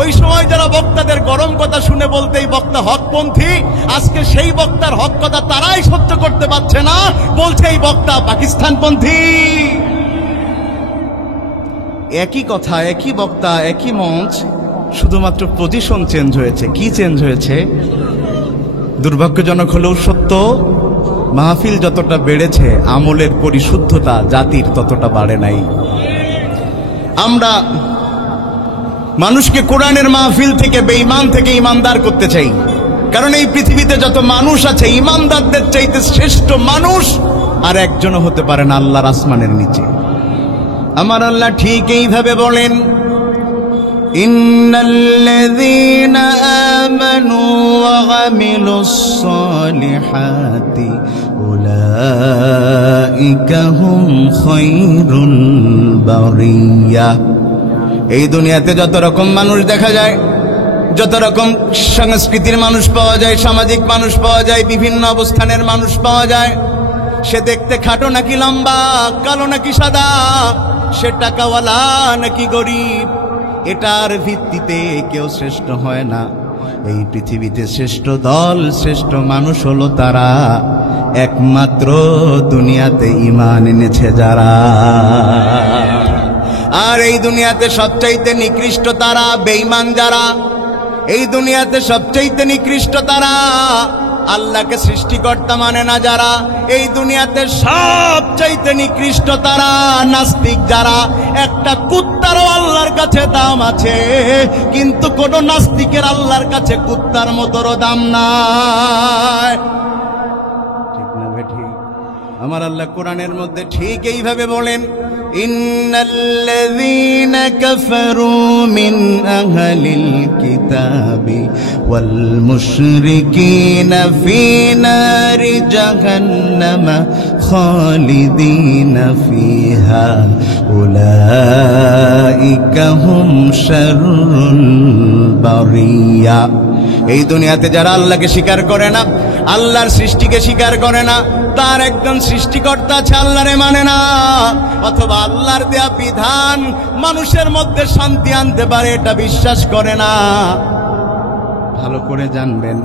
ওই সময় যারা বক্তাদের গরম কথা শুনে বলতে এই বক্তা হকপন্থী, আজকে সেই বক্তার হক কথা তারাই সহ্য করতে পারছে না, বলছে এই বক্তা পাকিস্তানপন্থী। একই কথা, একই বক্তা, একই মঞ্চ, শুধুমাত্র পজিশন চেঞ্জ হয়েছে। কি চেঞ্জ হয়েছে? দুর্ভাগ্যজনক হলেও সত্য, মাহফিল যতটা বেড়েছে আমলের পরিশুদ্ধতা জাতির ততটা বাড়ে নাই। আমরা মানুষকে কোরআনের মাহফিল থেকে বেঈমান থেকে ইমানদার করতে চাই, কারণ এই পৃথিবীতে যত মানুষ আছে ইমানদারদের চাইতে শ্রেষ্ঠ মানুষ আর একজনও হতে পারে না আল্লাহর আসমানের নিচে। আমার আল্লাহ ঠিক এইভাবে বলেন, ইন্নাল্লাযীনা আমানু ওয়া আমিলুস সালিহাতি উলাইকা হুম খায়রুল বারিয়া। এই দুনিয়াতে যত রকম মানুষ দেখা যায়, যত রকম সংস্কৃতির মানুষ পাওয়া যায়, সামাজিক মানুষ পাওয়া যায়, বিভিন্ন অবস্থানের মানুষ পাওয়া যায়, সে দেখতে খাটো নাকি লম্বা, কালো নাকি সাদা, সে টাকাওয়ালা নাকি গরিব, এটার ভিত্তিতে কেউ শ্রেষ্ঠ হয় না। এই পৃথিবীতে শ্রেষ্ঠ দল, শ্রেষ্ঠ মানুষ হলো তারা একমাত্র দুনিয়াতে ঈমান এনেছে যারা। আর এই দুনিয়াতে সবচাইতে নিকৃষ্ট তারা বেঈমান যারা। এই দুনিয়াতে সবচাইতে নিকৃষ্ট তারা আল্লাহকে সৃষ্টিকর্তা মানে না যারা। এই দুনিয়াতে সবচাইতে নিকৃষ্ট তারা নাস্তিক যারা। একটা কুত্তারও আল্লাহর কাছে দাম আছে, কিন্তু কোন নাস্তিকের আল্লাহর কাছে কুত্তার মতোরও দাম নাই। ঠিক না বেঠিক? আমার আল্লাহ কোরআনের মধ্যে ঠিক এইভাবে বলেন, ইন্নাল্লাযীনা কাফারু মিন আহলিল কিতাবি ওয়াল মুশরিকিনা ফি নারি জাহান্নামা খালিদিনা ফিহা উলাইকা হুম শাররুল বারিয়া। এই দুনিয়াতে যারা আল্লাহকে স্বীকার করে না, আল্লাহর সৃষ্টিকে স্বীকার করে না, তার একজন সৃষ্টিকর্তা আছে আল্লাহরে মানে না, অথবা আল্লাহর দেয়া বিধান মানুষের মধ্যে শান্তি আনতে পারে এটা বিশ্বাস করে না। ভালো করে জানবেন,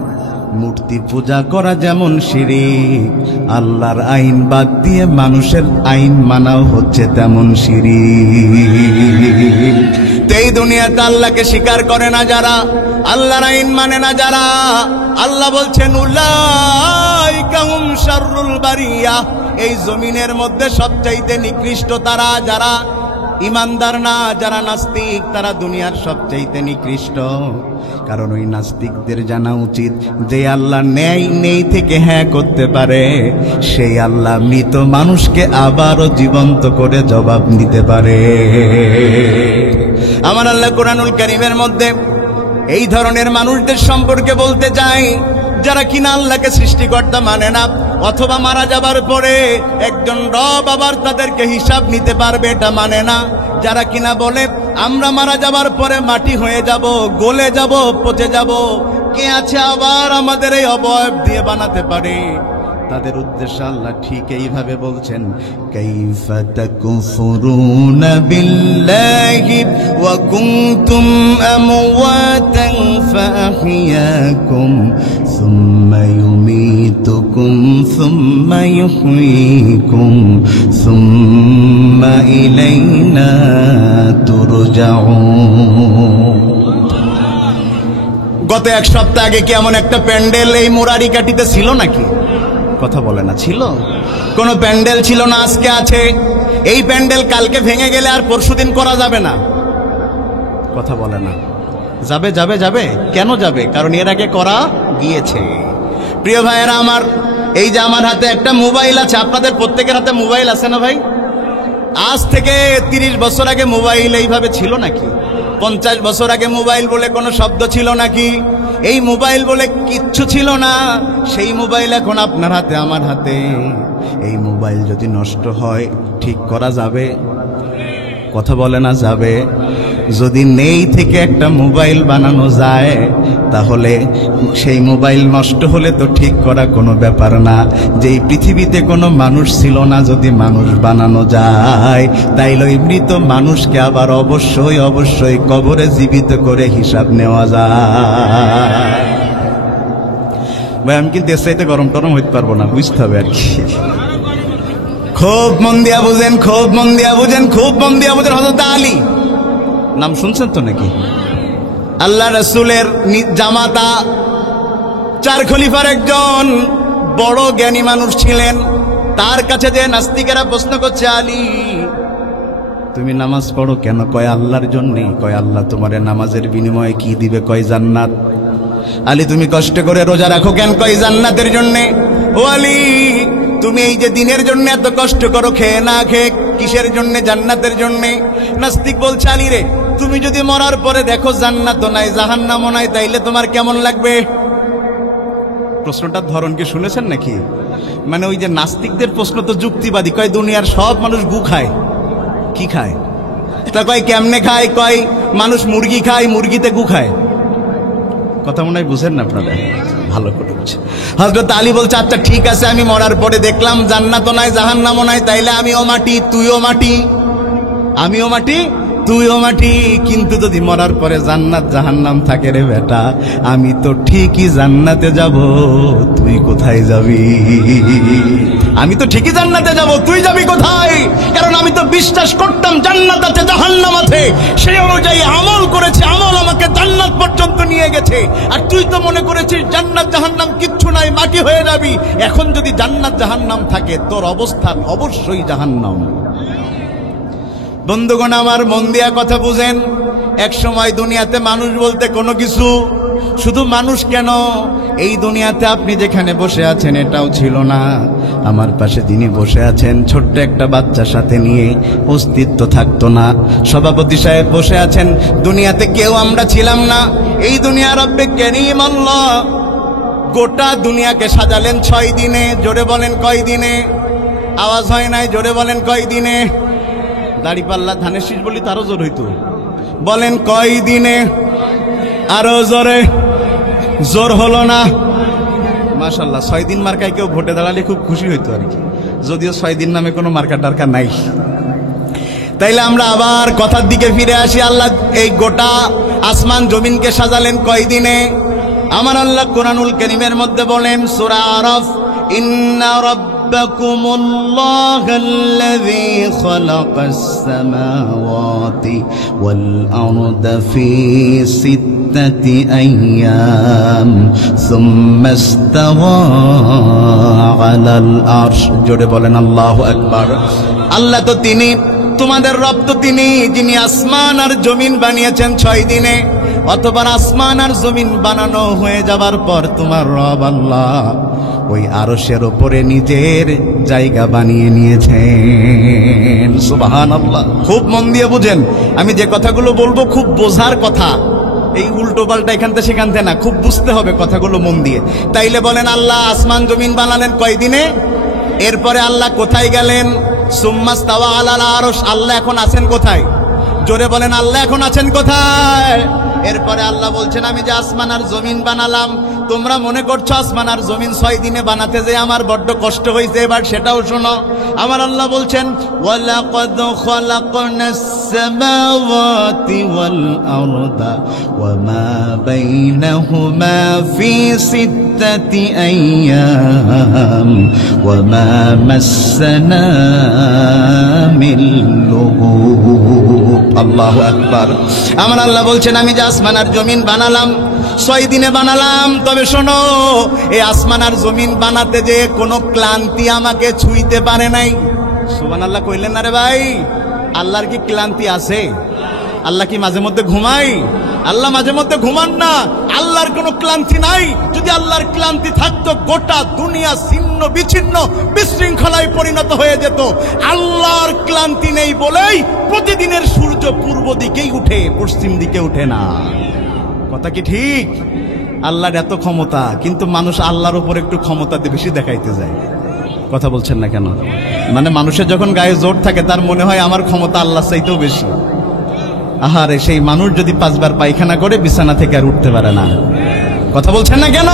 মূর্তি পূজা করা যেমন শিরক, আল্লাহর আইন বাদ দিয়ে মানুষের আইন মানাও হচ্ছে তেমন শিরক। এই দুনিয়াতে আল্লাহকে স্বীকার করে না যারা, আল্লাহর আইন মানে না যারা, আল্লাহ বলছেন উলাইকা হুম শাররুল বারিয়া। এই জমিনের মধ্যে সবচাইতে নিকৃষ্ট তারা যারা ইমানদার না, যারা নাস্তিক, তারা দুনিয়ার সবচাইতে নিকৃষ্ট। কারণ ওই নাস্তিকদের জানা উচিত যে আল্লাহ নেই নেই থেকে হ্যাঁ করতে পারে, সেই আল্লাহ মৃত মানুষকে আবারও জীবন্ত করে জবাব দিতে পারে। আমার আল্লাহ কোরআনুল কারীমের মধ্যে এই ধরনের মানুষদের সম্পর্কে বলতে চাই, যারা কিনা আল্লাহকে সৃষ্টিকর্তা মানে না, অথবা মারা যাবার পরে একজন রব আবার তাদেরকে হিসাব নিতে পারবে এটা মানে না, যারা কিনা বলে আমরা মারা যাবার পরে মাটি হয়ে যাব, গলে যাব, পচে যাব, কে আছে আবার আমাদের এই অবয়ব দিয়ে বানাতে পারে, তাদের উদ্দেশ্যে আল্লাহ ঠিক এইভাবে বলছেন, কাইফা তাকফুরুনা বিল্লাহি ওয়া কুনতুম আমওয়াতান ফাআহইয়াকুম সুম্মা ইউমীতুকুম সুম্মা ইউহয়ীকুম সুম্মা ইলাইনা তুরজাউন। গত এক সপ্তাহ আগে কি এমন একটা প্যান্ডেল এই মুরারিকাটিতে ছিল নাকি? কথা বলে না, ছিল? কোনো প্যান্ডেল ছিল না, আজকে আছে। এই প্যান্ডেল কালকে ভেঙে গেলে আর পরশুদিন করা যাবে না। কথা বলে না। যাবে যাবে যাবে, কেন যাবে? কারণ এর আগে করা গিয়েছে। প্রিয় ভাইয়েরা আমার, এই যে আমার হাতে একটা মোবাইল আছে, আপনাদের প্রত্যেকের হাতে মোবাইল আছে না ভাই? আজ থেকে 30 বছর আগে মোবাইল এইভাবে ছিল নাকি? 50 বছর আগে মোবাইল বলে কোনো শব্দ ছিল নাকি? এই মোবাইল বলে কিচ্ছু ছিল না। সেই মোবাইল এখন আপনার হাতে, আমার হাতে। এই মোবাইল যদি নষ্ট হয় ঠিক করা যাবে? কথা বলে না, যাবে? যদি নেই থেকে একটা মোবাইল বানানো যায়, তাহলে সেই মোবাইল নষ্ট হলে তো ঠিক করা কোনো ব্যাপার না। যেই পৃথিবীতে কোনো মানুষ ছিল না, যদি মানুষ বানানো যায়, তাইলে ওই মৃত মানুষকে আবার অবশ্যই অবশ্যই কবরে জীবিত করে হিসাব নেওয়া যায়। ভাই আমি কিন্তু এর চাইতে গরম টরম হইতে পারবো না, বুঝতে হবে আর কি। খুব মন দিয়া বুঝেন, খুব মন দিয়া বুঝেন, খুব মন দিয়া বুঝেন। হযরত আলী নাম শুনছেন তো নাকি? আল্লাহ রাসূলের জামাতা, চার খলিফার একজন বড় জ্ঞানী মানুষ ছিলেন। তার কাছে যে নাস্তিকেরা প্রশ্ন করছে, আলী তুমি নামাজ পড়ো কেন? কয় আল্লাহর জন্যে। কয় আল্লাহ তোমারে নামাজের বিনিময়ে কি দিবে? কয় জান্নাত। আলী তুমি কষ্ট করে রোজা রাখো কেন? কয় জান্নাতের জন্যে। ও আলী তুমি এই যে দিনের জন্য এত কষ্ট করো খেয়ে না খেয়ে, কিসের জন্য? জান্নাতের জন্য। নাস্তিক বলছে, আলী রে তুমি যদি মরার পরে দেখো জান্নাতও নাই জাহান্নামও নাই, তাইলে তোমার কেমন লাগবে? প্রশ্নটার ধরন কি শুনেছেন নাকি? মানে ওই যে নাস্তিকদের প্রশ্ন তো যুক্তিবাদী। কয় দুনিয়ার সব মানুষ গু খায়। কি খায়? তা কয় কেমনে খায়? কয় মানুষ মুরগি খায়, মুরগিতে গু খায়। কথা মনে হয় বুঝেন না আপনারা? ভালো করে বুঝেন। হযরত আলী বলছে, আচ্ছা ঠিক আছে, আমি মরার পরে দেখলাম জান্নাতও নাই জাহান্নামও নাই, তাইলে আমিও মাটি তুইও মাটি, আমিও মাটি তুইও মাটি। কিন্তু যদি মরার পরে জান্নাত জাহান্নাম থাকে রে বেটা, আমি তো ঠিকই জান্নাতে যাব, তুই কোথায় যাবি? আমি তো ঠিকই জান্নাতে যাব, তুই যাবি কোথায়? কারণ আমি তো বিশ্বাস করতাম জান্নাত আছে জাহান্নাম আছে, সেই অনুযায়ী আমল করেছি, আমল আমাকে জান্নাত পর্যন্ত নিয়ে গেছে। আর তুই তো মনে করেছিস জান্নাত জাহান্নাম কিচ্ছু নাই, মাটি হয়ে যাবি। এখন যদি জান্নাত জাহান্নাম থাকে, তোর অবস্থান অবশ্যই জাহান্নাম। বন্ধুগণ আমার, মন দিয়া কথা বুঝেন। এক সময় দুনিয়াতে মানুষ বলতে কোনো কিছু, শুধু মানুষ কেন, এই দুনিয়াতে আপনি যেখানে বসে আছেন এটাও ছিল না। আমার পাশে যিনি বসে আছেন ছোট্ট একটা বাচ্চার সাথে নিয়ে, অস্তিত্ব থাকতো না। সভাপতি সাহেব বসে আছেন, দুনিয়াতে কেউ আমরা ছিলাম না। এই দুনিয়া রব্বে কারীম আল্লাহ গোটা দুনিয়াকে সাজালেন 6 দিনে। জোরে বলেন কয় দিনে? আওয়াজ হয় নাই, জোরে বলেন কয় দিনে? দাড়ি পাল্লা ধানের শীষ বলি তারও জোর হইতো। বলেন কয় দিনে? আরো জোরে। জোর হলো না? মাশাআল্লাহ। 6 দিন মার্কায় কেউ ভোটে দাঁড়ালে খুব খুশি হইতো আর কি, যদিও 6 দিন নামে কোনো মার্কা টার্কা নাই। তাইলে আমরা আবার কথার দিকে ফিরে আসি। আল্লাহ এই গোটা আসমান জমিনকে সাজালেন কয় দিনে? আমার আল্লাহ কোরআনুল কারীমের মধ্যে বলেন, সূরা আরাফ, ইন্না রাব্বাকুমুল্লাহাল্লাযী খালাকাস সামাওয়াতি ওয়াল আরদা ফি সিত্তাতি আইয়াম সুম্মা ইসতাওয়া আলাল আরশ। জোরে বলেন আল্লাহু আকবার। আল্লাহ তো তিনি, তোমাদের রব তো তিনি, যিনি আসমান আর জমিন বানিয়েছেন 6 দিনে। অতঃপর আসমান আর জমিন বানানো হয়ে যাবার পর তোমার রব আল্লাহ ওই আরশের উপরে নিজের জায়গা বানিয়ে নিয়েছেন। সুবহানাল্লাহ। খুব মন দিয়ে বুঝেন, আমি যে কথাগুলো বলবো খুব বোঝার কথা, এই উল্টো পাল্টা এখান থেকে সেখান থেকে না, খুব বুঝতে হবে কথাগুলো মন দিয়ে। তাইলে বলেন আল্লাহ আসমান জমিন বানালেন কয় দিনে? এরপরে আল্লাহ কোথায় গেলেন? সুম্মাস্তাওয়া আলাল আরশ। আল্লাহ এখন আছেন কোথায়? জোরে বলেন আল্লাহ এখন আছেন কোথায়? এরপরে আল্লাহ বলছেন, আমি যে আসমান আর জমিন বানালাম, তোমরা মনে করছো আসমান আর জমিন 6 দিনে বানাতে যে আমার বড্ড কষ্ট হয়েছে, এবার সেটাও শোনো। আমার আল্লাহ বলছেন, ওয়ালাকাদ খালাকনাস সামাওয়াতি ওয়াল আরদা ওয়া মা বাইনাহুমা ফি সিত্তাতি আইয়াম ওয়া মা মাসসানা মিন লুগুব। আল্লাহু আকবার। আমার আল্লাহ বলছেন, আমি যে আসমান আর জমিন বানালাম 6 দিনে বানালাম, তবে শোনো, এই আসমান আর জমিন বানাতে যে কোনো ক্লান্তি আমাকে ছুঁইতে পারে নাই। সুবহানাল্লাহ কইলেন না রে ভাই? আল্লাহর কি ক্লান্তি আছে? আল্লাহ কি মাঝে মধ্যে ঘুমায়? আল্লাহ মাঝে মধ্যে ঘুমান না। আল্লাহর কোনো ক্লান্তি নাই। যদি আল্লাহর ক্লান্তি থাকতো, গোটা দুনিয়া ছিন্ন বিচ্ছিন্ন বিশৃঙ্খলায় পরিণত হয়ে যেত। আল্লাহর ক্লান্তি নেই বলেই প্রতিদিনের সূর্য পূর্ব দিকেই উঠে, পশ্চিম দিকে উঠে না। কথা কি ঠিক? আল্লাহর এত ক্ষমতা, কিন্তু মানুষ আল্লাহর উপর একটু ক্ষমতা বেশি দেখাইতে যায়। কথা বলছেন না কেন? মানে মানুষের যখন গায়ে জোর থাকে, তার মনে হয় আমার ক্ষমতা আল্লাহর চাইতেও বেশি। আহারে সেই মানুষ যদি 5 বার পায়খানা করে বিছানা থেকে আর উঠতে পারে না। কথা বলছেন না কেন?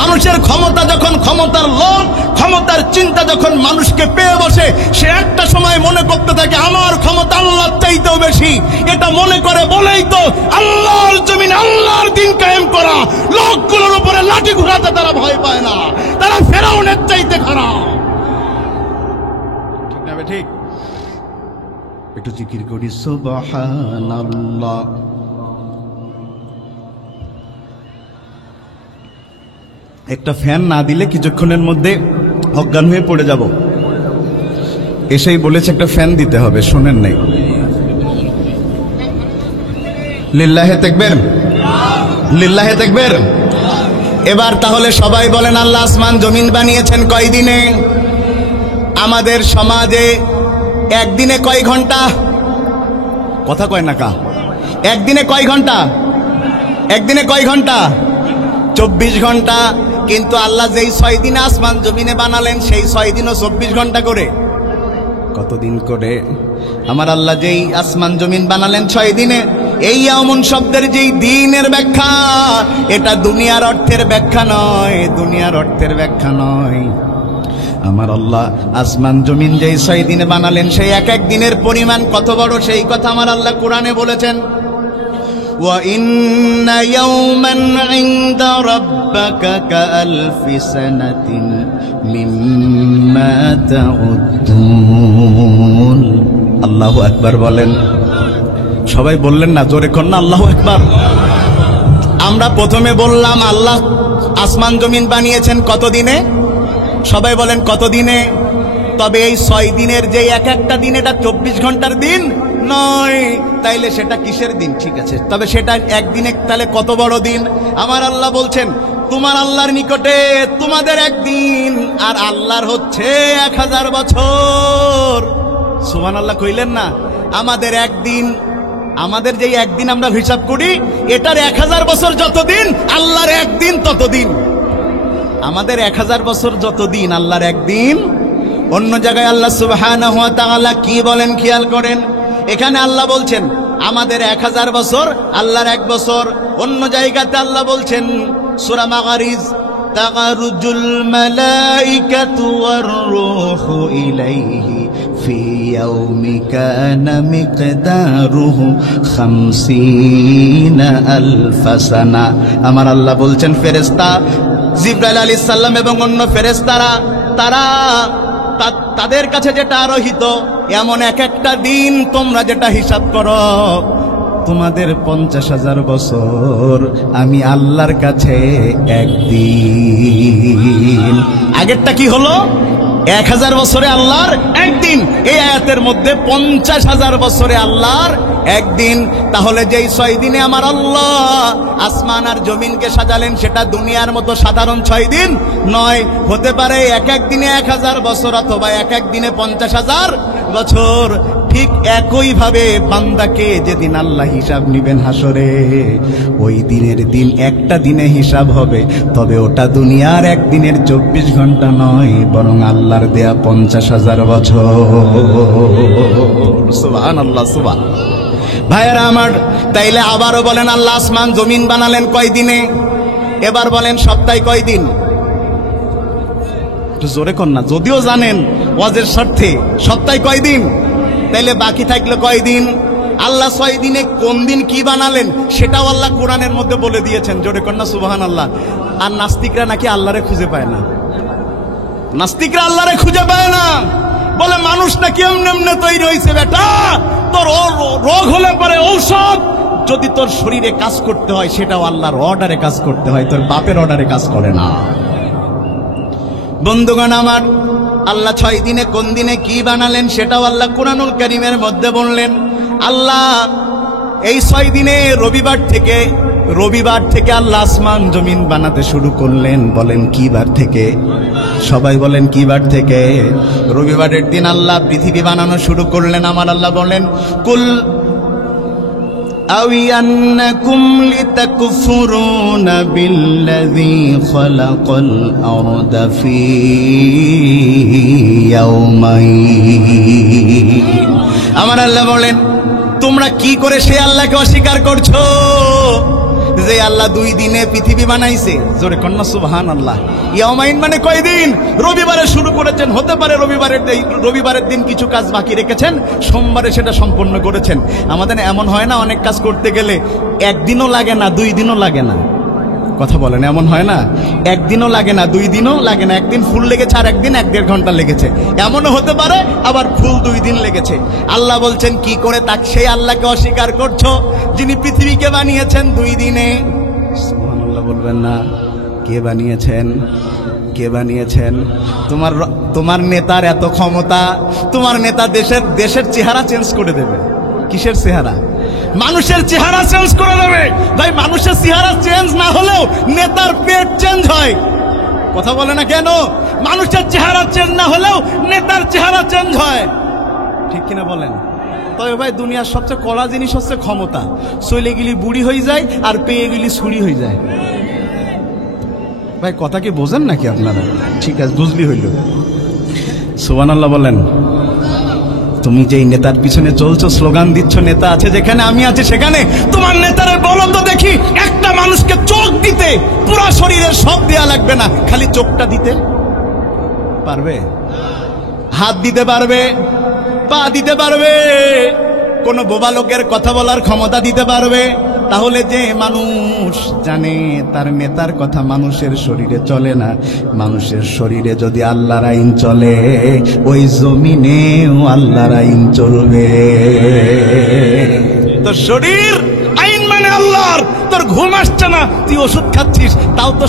মানুষের ক্ষমতা যখন, ক্ষমতার লোভ, ক্ষমতার চিন্তা যখন মানুষকে পেয়ে বসে, সে একটা সময় মনে করতে থাকে আমার ক্ষমতা আল্লাহর চাইতেও বেশি। এটা মনে করে বলেই তো আল্লাহর জমিনে আল্লাহর দিন কায়েম করা লোকগুলোর উপরে লাঠি ঘোরাতে তারা ভয় পায় না, তারা ফেরাউনের চাইতে খারাপ। ঠিক না? ঠিক। একটু জিকির করি সুবহানাল্লাহ। একটা ফ্যান না দিলে কিছুক্ষণের মধ্যে অজ্ঞান হয়ে পড়ে যাব। এসেই বলেছে একটা ফ্যান দিতে হবে, শোনেন নাই। লিল্লাহে তাকবীর, লিল্লাহে তাকবীর। এবার তাহলে সবাই বলেন আল্লাহ আসমান জমিন বানিয়েছেন কয় দিনে? আমাদের সমাজে একদিনে কয় ঘন্টা? কথা কয় না কা? একদিনে কয় ঘন্টা? একদিনে কয় ঘন্টা? 24 ঘন্টা। কিন্তু আল্লাহ যেই 6 দিনে আসমান জমিনে বানালেন সেই 6 দিনও 24 ঘন্টা করে। কতদিন করে? আমার আল্লাহ যেই আসমান জমিন বানালেন 6 দিনে, এই ইয়াউমুন শব্দের যেই দিনের ব্যাখ্যা, এটা দুনিয়ার অর্থের ব্যাখ্যা নয়, দুনিয়ার অর্থের ব্যাখ্যা নয়। আমার আল্লাহ আসমান জমিন যেই 6 দিনে বানালেন সেই এক এক দিনের পরিমাণ কত বড় সেই কথা আমার আল্লাহ কোরআনে বলেছেন। وَإِنَّ يَوْمًا عِندَ رَبِّكَ كَأَلْفِ سَنَةٍ مِّمَّا تَعُدُّونَ। আল্লাহু আকবার বলেন। সবাই বললেন না, জোরে কর না আল্লাহু আকবার। আমরা প্রথমে বললাম আল্লাহ আসমান জমিন বানিয়েছেন কত দিনে? সবাই বলেন কত দিনে? তবে এই 6 দিনের যে এক একটা দিন এটা 24 ঘন্টার দিন নয়, তাইলে সেটা কিসের দিন? ঠিক আছে, তবে সেটা একদিনে তাহলে কত বড় দিন? আমার আল্লাহ বলছেন তোমার আল্লাহর নিকটে তোমাদের একদিন আর আল্লাহর হচ্ছে 1000 বছর। সুবহানাল্লাহ কইলেন না? আমাদের একদিন, আমাদের যেই একদিন আমরা হিসাব করি এটার 1000 বছর যতদিন, আল্লাহর একদিন ততদিন। আমাদের 1000 বছর যতদিন, আল্লাহর একদিন। অন্য জায়গায় আল্লাহ সুবহানাহু ওয়া তাআলা কি বলেন খেয়াল করেন। এখানে আল্লাহ বলছেন আমাদের 1000 বছর, আল্লাহর 1 বছর। অন্য জায়গাতে আল্লাহ বলছেন সূরা মাগারিজ, তাগারুজুল মালাইকাতু ওয়ার রূহু ইলাইহি ফি ইয়াউমি কানা মিকদারুহু 50,000 সানা। আমার আল্লাহ বলছেন ফেরেশতা জিবরাইল আলাইহিস সালাম এবং অন্য ফেরেশতারা তাদের কাছে যেটা আরোহিত, এমন এক একটা দিন তোমরা যেটা হিসাব করো, তোমাদের 50,000 বছর আমি আল্লাহর কাছে একদিন। আগেরটা কি হলো? 1000 বছরে আল্লাহর একদিন। এই আয়াতের মধ্যে 50,000 বছরে আল্লাহর একদিন। তাহলে যেই 6 দিনে আমার আল্লাহ আসমান আর জমিনকে সাজালেন সেটা দুনিয়ার মতো সাধারণ 6 দিন নয়। হতে পারে এক এক দিনে 1000 বছর অথবা এক এক দিনে 50,000 বছর। ঠিক একই ভাবে বান্দাকে যেদিন আল্লাহ হিসাব নিবেন হাসরে, ওই দিনের দিন একটা দিনে হিসাব হবে, তবে ওটা দুনিয়ার একদিনের 24 ঘন্টা নয়, বরং আল্লাহর দেয়া 50,000 বছর। সুবহানাল্লাহ, সুবহানাল্লাহ। ভাইয়েরা আমার, তাইলে আবারও বলেন আল্লাহ আসমান জমিন বানালেন কয় দিনে? এবার বলেন সপ্তাহে কয় দিন? একটু জোরে কর না, যদিও জানেন ওয়াজের স্বার্থে। সপ্তাহে কয় দিন? তাইলে বাকি থাকলো কয় দিন? আল্লাহ 6 দিনে কোন দিন কি বানালেন সেটাও আল্লাহ কোরআনের মধ্যে বলে দিয়েছেন। জোরে কর না সুবহানাল্লাহ। আর নাস্তিকরা নাকি আল্লাহরে খুঁজে পায় না। নাস্তিকরা আল্লাহরে খুঁজে পায় না, বলে মানুষ নাকি এমনি এমনি তৈরি হয়েছে। বেটা, তোর রোগ হলে পরে ঔষধ যদি তোর শরীরে কাজ করতে হয় সেটাও আল্লাহর অর্ডারে কাজ করতে হয়, তোর বাপের অর্ডারে কাজ করে না। বন্ধুগণ আমার, আল্লাহ 6 দিনে কোন দিনে কি বানালেন সেটাও আল্লাহ কুরআনুল কারীমের মধ্যে বললেন। আল্লাহ এই 6 দিনে রবিবার থেকে আল্লাহ আসমান জমিন বানাতে শুরু করলেন। বলেন কি বার থেকে? সবাই বলেন কি বার থেকে? রবিবারের দিন আল্লাহ পৃথিবী বানানো শুরু করলেন। আমার আল্লাহ বলেন কুল আউয়ান্নাকুম লিতাকফুরুনা বিল্লাযী খালাকাল আরদা ফী ইয়াওমাইন। আমার আল্লাহ বলেন তোমরা কি করে সে আল্লাহকে অস্বীকার করছো যে আল্লাহ 2 দিনে পৃথিবী বানাইছে? জোরে কন্যা সুবহানাল্লাহ। ইয়াউমাইন মানে কয়দিন? রবিবারে শুরু করেছেন, হতে পারে রবিবারের দিন কিছু কাজ বাকি রেখেছেন, সোমবারে সেটা সম্পন্ন করেছেন। আমাদের এমন হয় না, অনেক কাজ করতে গেলে 1 দিনও লাগে না, 2 দিনও লাগে না? কথা বলেন, এমন হয় না? 1 দিনও লাগে না, 2 দিনও লাগে না। একদিন ফুল লেগেছে আর একদিন 1.5 ঘন্টা লেগেছে, এমনও হতে পারে। আবার ফুল 2 দিন লেগেছে। আল্লাহ বলছেন কি করে তাকে সেই আল্লাহকে অস্বীকার করছো যিনি পৃথিবীকে বানিয়েছেন 2 দিনে? সুবহানাল্লাহ বলবেন না? কে বানিয়েছেন? কে বানিয়েছেন? তোমার নেতার এত ক্ষমতা, তোমার নেতা দেশের চেহারা চেঞ্জ করে দেবে। কিসের চেহারা? মানুষের চেহারা চেঞ্জ করে দেবে। ভাই, মানুষের চেহারা চেঞ্জ না হলেও নেতার পেট চেঞ্জ হয়। কথা বলে না কেন? মানুষের চেহারা চেঞ্জ না হলেও নেতার চেহারা চেঞ্জ হয়, ঠিক কিনা বলেন? তবে ভাই, দুনিয়ার সবচেয়ে কড়া জিনিস হচ্ছে ক্ষমতা। চলে গেলি বুড়ি হয়ে যায়, আর পেয়ে গেলি ছুরি হয়ে যায়। ভাই, কথা কি বোঝেন নাকি আপনারা? ঠিক আছে, বুঝলি হইল। সুবহানাল্লাহ বলেন। তুমি যেই নেতার পিছনে চলছো, স্লোগান দিচ্ছ, নেতা আছে যেখানে, আমি আছি সেখানে, তোমার নেতারে বলো তো দেখি, একটা মানুষকে চোখ দিতে পুরো শরীরের সব দেয়া লাগবে না, খালি চোখটা দিতে পারবে? হাত দিতে পারবে? পা দিতে পারবে? কোন বোবা লোকের কথা বলার ক্ষমতা দিতে পারবে? তাহলে যে মানুষ জানে তার নেতার কথা মানুষের শরীরে চলে না, মানুষের শরীরে যদি আল্লাহর আইন চলে, ওই জমিনেও আল্লাহর আইন চলবে। তোর শরীর আইন মানে আল্লাহর। তোর ঘুম আসছে না, তুই ওষুধ খাচ্ছিস, তাও তো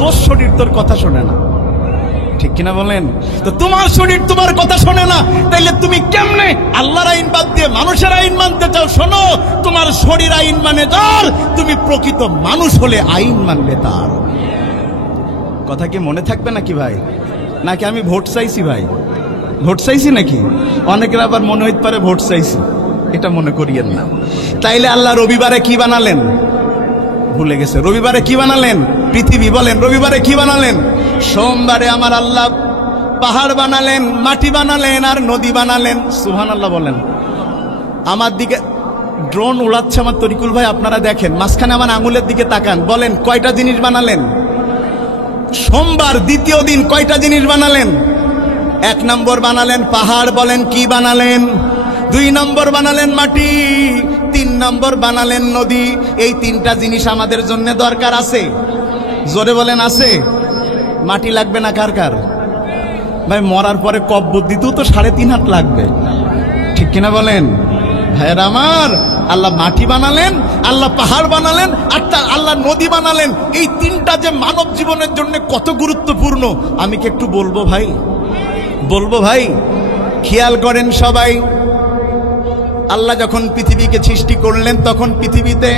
তোর শরীর তোর কথা শোনে না, ঠিক কিনা বলেন? তো তোমার শরীর তোমার কথা শোনে না, তাইলে তুমি কেমনে আল্লাহর আইন বাদ দিয়ে মানুষের আইন মানতে চাও? শোনো, তোমার শরীর আইন মানে তার, তুমি প্রকৃত মানুষ হলে আইন মানবে তার। কথা কি মনে থাকবে নাকি ভাই? নাকি আমি ভোট চাইছি? ভাই, ভোট চাইছি নাকি? অনেকের আবার মনে হইতে পারে ভোট চাইছি, এটা মনে করিয়েন না। তাইলে আল্লাহ রবিবারে কি বানালেন? ভুলে গেছে। রবিবারে কি বানালেন? পৃথিবী। বলেন, রবিবারে কি বানালেন? সোমবারে আমার আল্লাহ পাহাড় বানালেন, মাটি বানালেন, আর নদী বানালেন। সুবহানাল্লাহ বলেন। আমার দিকে ড্রোন উড়াচ্ছে আমার তরিকুল ভাই, আপনারা দেখেন, মাঝখানে আমার আঙুলের দিকে তাকান। বলেন, কয়টা জিনিস বানালেন? সোমবার দ্বিতীয় দিন কয়টা জিনিস বানালেন? 1 নম্বর বানালেন পাহাড়। বলেন, কি বানালেন? 2 নম্বর বানালেন মাটি, 3 নম্বর বানালেন নদী। এই 3টা জিনিস আমাদের জন্য দরকার আছে? জোরে বলেন, আছে? মাটি লাগবে না কার কার? ভাই, মরার পরে কব্বর দিতেও তো 3.5 হাত লাগবে, ঠিক কিনা বলেন? ভাইয়েরা আমার, আল্লাহ মাটি বানালেন, আল্লাহ পাহাড় বানালেন, আর আল্লাহ নদী বানালেন। এই 3টা যে মানব জীবনের জন্য কত গুরুত্বপূর্ণ, আমি কি একটু বলবো ভাই? বলবো ভাই? খেয়াল করেন সবাই। আল্লাহ যখন পৃথিবীকে সৃষ্টি করলেন, তখন পৃথিবীতে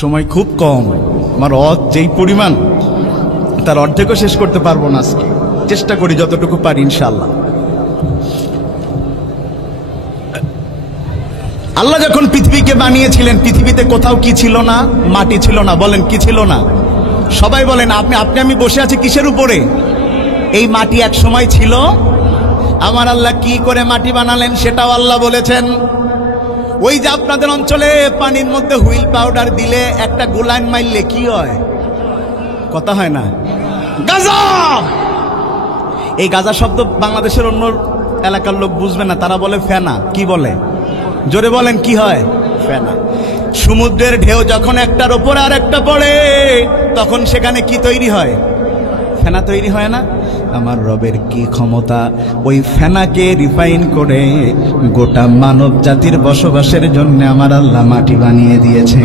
সময় খুব কম। আমার যেই পরিমাণ, তার অর্ধেকও শেষ করতে পারবো না আজকে। চেষ্টা করি যতটুকু পারি ইনশাআল্লাহ। আল্লাহ যখন পৃথিবীকে বানিয়েছিলেন, পৃথিবীতে কোথাও কি ছিল না? মাটি ছিল না। বলেন, কি ছিল না? সবাই বলেন। আপনি আমি বসে আছি কিসের উপরে? এই মাটি এক সময় ছিল। আমার আল্লাহ কি করে মাটি বানালেন সেটাও আল্লাহ বলেছেন। ওই যে আপনাদের অঞ্চলে পানির মধ্যে হুইল পাউডার দিলে একটা গোলাইন মারলে কি হয়? কথা হয় না? গাজা। এই গাজা শব্দ বাংলাদেশের অন্য এলাকার লোক বুঝবে না, তারা বলে ফেনা। কি বলে? জোরে বলেন, কি হয়? ফেনা। সমুদ্রের ঢেউ যখন একটার উপর আর একটা পড়ে, তখন সেখানে কি তৈরি হয়? ফেনা তৈরি হয় না? আমার রবের কি ক্ষমতা, ওই ফেনাকে রিফাইন করে গোটা মানব জাতির বসবাসের জন্য আমার আল্লাহ মাটি বানিয়ে দিয়েছে।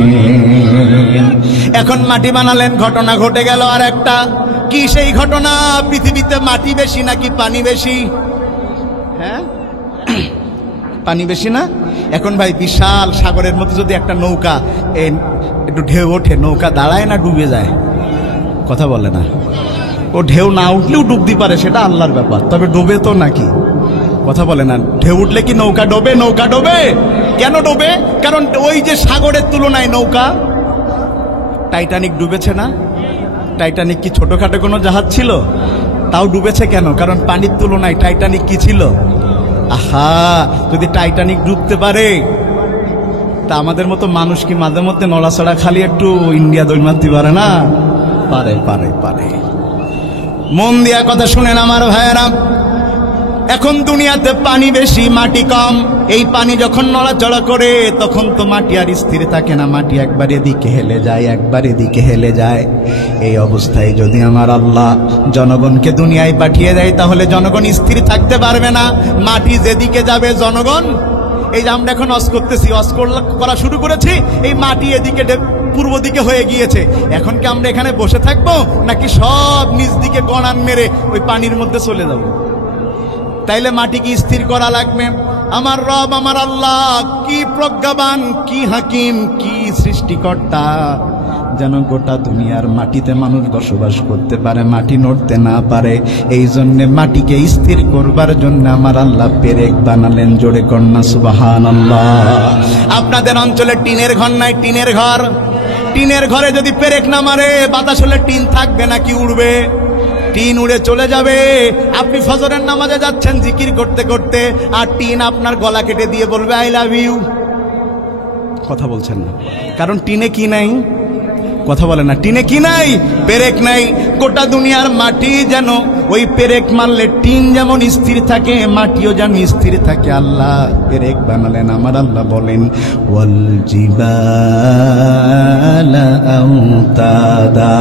এখন মাটি বানালেন, ঘটনা ঘটে গেল আর একটা। কি সেই ঘটনা? পৃথিবীতে মাটি বেশি নাকি পানি বেশি? হ্যাঁ, পানি বেশি না? এখন ভাই, বিশাল সাগরের মধ্যে যদি একটা নৌকা একটু ঢেউ ওঠে, নৌকা দাঁড়ায় না ডুবে যায়? কথা বলে না? ও ঢেউ না উঠলেও ডুবতে পারে, সেটা আল্লাহর ব্যাপার। তবে ডোবে তো নাকি? কথা বলে না? ঢেউ উঠলে কি নৌকা ডোবে? নৌকা ডোবে। কেন ডোবে? কারণ ওই যে সাগরের তুলনায় নৌকা। টাইটানিক ডুবেছে না? টাইটানিক কি ছোটখাটো কোনো জাহাজ ছিল? তাও ডুবেছে কেন? কারণ পানির তুলনায় টাইটানিক কি ছিল? আহা, যদি টাইটানিক ডুবতে পারে তা আমাদের মতো মানুষ কি মাঝে মধ্যে নড়াচড়া খালি একটু ইন্ডিয়া দৌড় মারতে পারে না? পারে পারে পারে। মন দিয়া কথা শুনেন আমার ভাইয়েরা, এখন দুনিয়াতে পানি বেশি মাটি কম। এই পানি যখন নড়াচড়া করে তখন তো মাটি আর স্থির থাকে না, মাটি একবার এদিকে হেলে যায়, একবার এদিকে হেলে যায়। এই অবস্থায় যদি আমার আল্লাহ জনগণকে দুনিয়ায় পাঠিয়ে দেয় তাহলে জনগণ স্থির থাকতে পারবে না। মাটি যেদিকে যাবে জনগণ, এই যে আমরা এখন অস করতেছি, অস করা শুরু করেছি, এই মাটি এদিকে পূর্ব দিকে হয়ে গিয়েছে। এখন কি আমরা এখানে বসে থাকবো নাকি সব নিজ দিকে গড়ান মেরে ওই পানির মধ্যে চলে যাব? তাইলে মাটিকে স্থির করা লাগবে। আমার রব আমার আল্লাহ কি প্রজ্ঞাবান, কি হাকিম, কি সৃষ্টিকর্তা, যেন গোটা দুনিয়ার মাটিতে মানুষ বসবাস করতে পারে, মাটি নড়তে না পারে। এই জন্য মাটিকে স্থির করবার জন্য আমার আল্লাহ পেরেক বানালেন। জোরে কন্যা সুবহানাল্লাহ। আপনাদের অঞ্চলে টিনের ঘর নাই? টিনের ঘর, টিনের ঘরে যদি পেরেক না মারে বাতাস হলে টিন থাকবে নাকি উড়বে? টিন উড়ে চলে যাবে। আপনি ফজরের নামাজে যাচ্ছেন জিকির করতে করতে, আর টিন আপনার গলা কেটে দিয়ে বলবে আই লাভ ইউ। কথা বলছেন না, কারণ টিনে কি নাই? কথা বলে না, টিনে কি নাই? পেরেক নাই। গোটা দুনিয়ার মাটি যেন ওই পেরেক মারলে টিন যেমন স্থির থাকে, মাটিও যেন স্থির থাকে। আল্লাহ পেরেক বানালেন। আমার আল্লাহ বলেন ওয়াল জিবালা আওতাদা,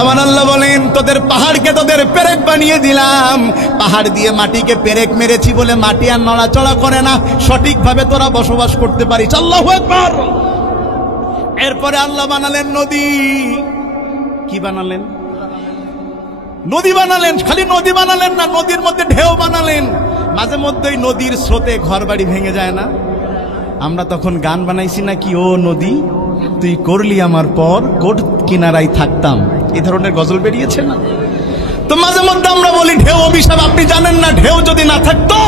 আমার আল্লাহ বলেন তোদের পাহাড়কে তোদের পেরেক বানিয়ে দিলাম। পাহাড় দিয়ে মাটিকে পেরেক মেরেছি বলে মাটি আর নড়াচড়া করে না, সঠিকভাবে তোরা বসবাস করতে পারিস। আল্লাহু আকবার। এরপরে আল্লাহ বানালেন নদী। কি বানালেন? নদী বানালেন। খালি নদী বানালেন না, নদীর মধ্যে ঢেউ বানালেন। মাঝে মধ্যে নদীর স্রোতে ঘর বাড়ি ভেঙে যায় না? আমরা তখন গান বানাইছি না কি, ও নদী তুই করলি আমার পর, কোট কিনারায় থাকতাম, এই ধরনের গজল বেরিয়েছে না? তো মাঝে মধ্যে আমরা বলি ঢেউ অভিশাপ। আপনি জানেন না, ঢেউ যদি না থাকতো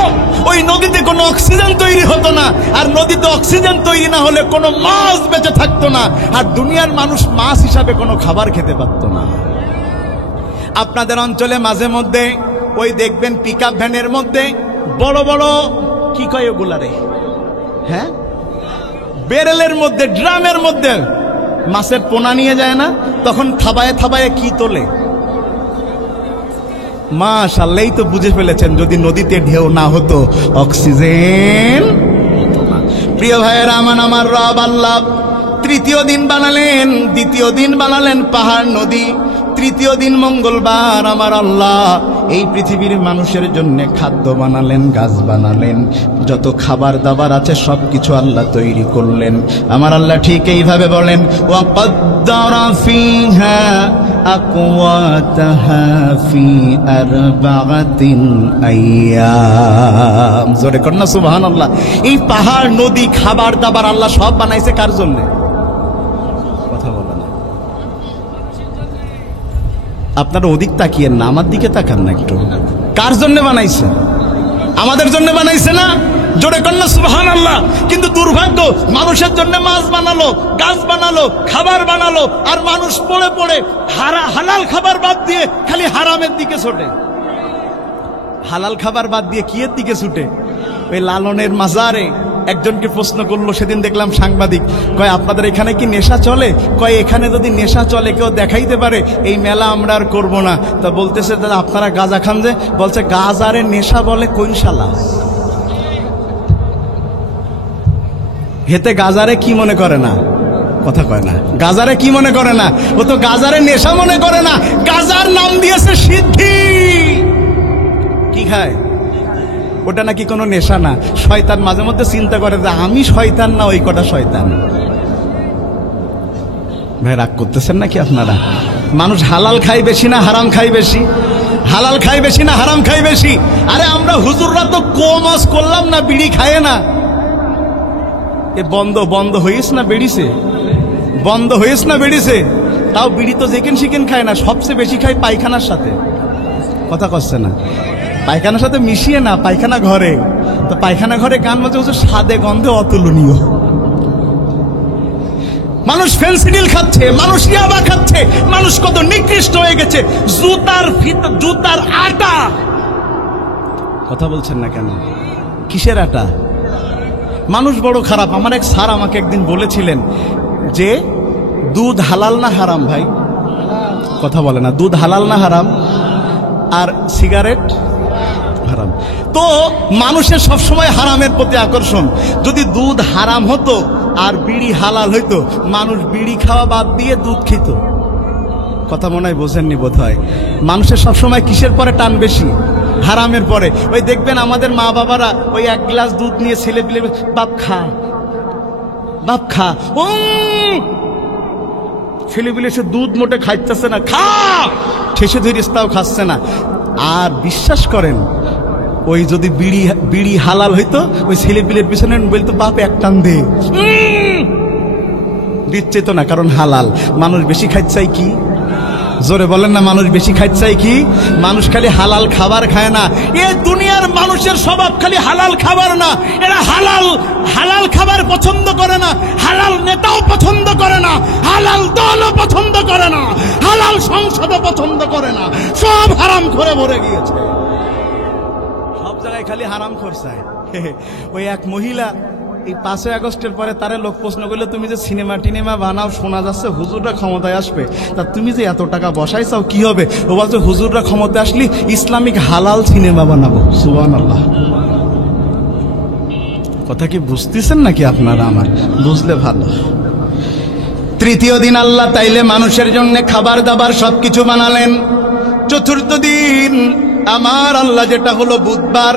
ওই নদীতে কোনো অক্সিজেন তৈরি হতো না, আর নদীতে অক্সিজেন তৈরি না হলে কোনো মাছ বেঁচে থাকতো না, আর দুনিয়ার মানুষ মাছ হিসাবে কোনো খাবার খেতে পারতো না। আপনাদের অঞ্চলে মাঝে মধ্যে ওই দেখবেন পিকআপ ভ্যানের মধ্যে বড় বড় কি কয় ওগুলারে, হ্যাঁ, বেরেলের মধ্যে, ড্রামের মধ্যে মাছের পোনা নিয়ে যায় না? তখন থাবায়ে থাবায়ে কি তোলে? মাশাআল্লাহ, তো বুঝে ফেলেছেন, যদি নদীতে ঢেউ না হতো অক্সিজেন হতো না। প্রিয় ভাইয়েরা আমার রব আল্লাহ তৃতীয় দিন বানালেন, দ্বিতীয় দিন বানালেন পাহাড় নদী, তৃতীয় দিন মঙ্গলবার আমার আল্লাহ এই পৃথিবীর মানুষের জন্য খাদ্য বানালেন, গাছ বানালেন, যত খাবার দাবার আছে সবকিছু আল্লাহ তৈরি করলেন। আমার আল্লাহ ঠিক এইভাবে বলেন ওয়া কদ্দারা ফিহা আকওয়াতাহা ফি আরবাআতিন আইয়াম। জোরে কর না সুবহানাল্লাহ। এই পাহাড় নদী খাবার দাবার আল্লাহ সব বানাইছে কার জন্য? কথা বলে না। আপনারা ওদিক তাকিয়েন না, আমার দিকে তাকান না একটু। কার জন্য বানাইছে? আমাদের জন্য বানাইছে না? জোরে কন্যা সুবহানাল্লাহ। কিন্তু দুর্ভাগ্য, মানুষের জন্য মাছ বানালো, গাছ বানালো, খাবার বানালো, আর মানুষ পড়ে পড়ে হালাল খাবার বাদ দিয়ে খালি হারামের দিকে ছোটে। হালাল খাবার বাদ দিয়ে কি এর দিকে ছুটে? ওই লালনের মাজারে একজনকে প্রশ্ন করলো, সেদিন দেখলাম সাংবাদিক, কয় আপনাদের এখানে কি নেশা চলে? কয় এখানে যদি নেশা চলে কেউ দেখাইতে পারে এই মেলা আমরা আর করবো না। তা বলতেছে দাদা আপনারা গাঁজা খান যে? বলছে গাঁজারে নেশা বলে কোন শালা? হেতে গাঁজারে কি মনে করে না? কথা কয় না। গাঁজারে কি মনে করে না? ও তো গাঁজারে নেশা মনে করে না, গাঁজার নাম দিয়েছে সিদ্ধি। কি খায়? ওটা নাকি কোনো নেশা না। শয়তান মাঝে মধ্যে চিন্তা করে যে আমি শয়তান না ওই কটা শয়তান। ভাই রাগ করতেছেন নাকি আপনারা? মানুষ হালাল খায় বেশি না হারাম খায় বেশি? হালাল খায় বেশি না হারাম খায় বেশি? আরে আমরা হুজুররা তো কমাস করলাম না, বিড়ি খায় না। এ বন্ধ হইস না বেড়িছে, বন্ধ হইস না বেড়িছে। তাও বিড়ি তো যেকেন শিকেন খায় না, সবচেয়ে বেশি খায় পায়খানার সাথে। কথা কচ্ছে না? পায়খানার সাথে মিশিয়ে না, পায়খানা ঘরে। তো পায়খানা ঘরে গান বাজে হচ্ছে স্বাদে গন্ধে অতুলনীয়। মানুষ ফেন্সিডিল খাচ্ছে, মানুষ ইয়াবা খাচ্ছে, মানুষ কত নিকৃষ্ট হয়ে গেছে। জুতার আটা, কথা বলছেন না কেন? কিসের আটা? মানুষ বড় খারাপ। আমার এক স্যার আমাকে একদিন বলেছিলেন যে দুধ হালাল না হারাম? ভাই কথা বলে না, দুধ হালাল না হারাম? আর সিগারেট হারাম। তো মানুষের সবসময় হারামের প্রতি আকর্ষণ। যদি দুধ হারাম হতো আর বিড়ি হালাল হইতো, মানুষ বিড়ি খাওয়া বাদ দিয়ে দুধ খেত। কথা মনে হয় বোঝেননি বোধ হয়। মানুষের সবসময় কিসের পরে টান বেশি? হারামের পরে। ওই দেখবেন আমাদের মা বাবারা ওই এক গ্লাস দুধ নিয়ে ছেলে পিলে, বাপ খা, বাপ খা, ও ছেলে পিলে সে দুধ মোটে খাইতেছে না, খা, ঠেসে ধরিস্তাও খাচ্ছে না। আর বিশ্বাস করেন, ওই যদি বিড়ি হালাল হইতো, ওই ছেলে পিলের পিছনে বলতো বাপ এক টান দে, দিচ্ছে তো না, কারণ হালাল। মানুষ বেশি খাইছে কি? জোরে বলেন না, মানুষ বেশি খাইছে কি? মানুষ খালি হালাল খাবার খায় না। এ দুনিয়ার মানুষের স্বভাব খালি হালাল খাবার না, এরা হালাল খাবার পছন্দ করে না, হালাল নেতাও পছন্দ করে না, হালাল দলও পছন্দ করে না, হালাল সংসদও পছন্দ করে না। সব হারাম করে ভরে গিয়েছে, সব জায়গায় খালি হারাম করছে। ওই এক মহিলা এই 5ই আগস্টের পরে তারে লোক প্রশ্ন করলে, তুমি যে সিনেমা টিনেমা বানাও, শোনা যাচ্ছে হুজুররা ক্ষমতায় আসবে, তা তুমি যে এত টাকা বসাইছাও কি হবে? ও বলছে হুজুররা ক্ষমতায় আসলে ইসলামিক হালাল সিনেমা বানাবো। সুবহানাল্লাহ। কথা কি বুঝতেছেন নাকি আপনারা? আমার বুঝলে ভালো। তৃতীয় দিন আল্লাহ তাইলে মানুষের জন্য খাবার দাবার সবকিছু বানালেন। চতুর্থ দিন আমার আল্লাহ, যেটা হলো বুধবার,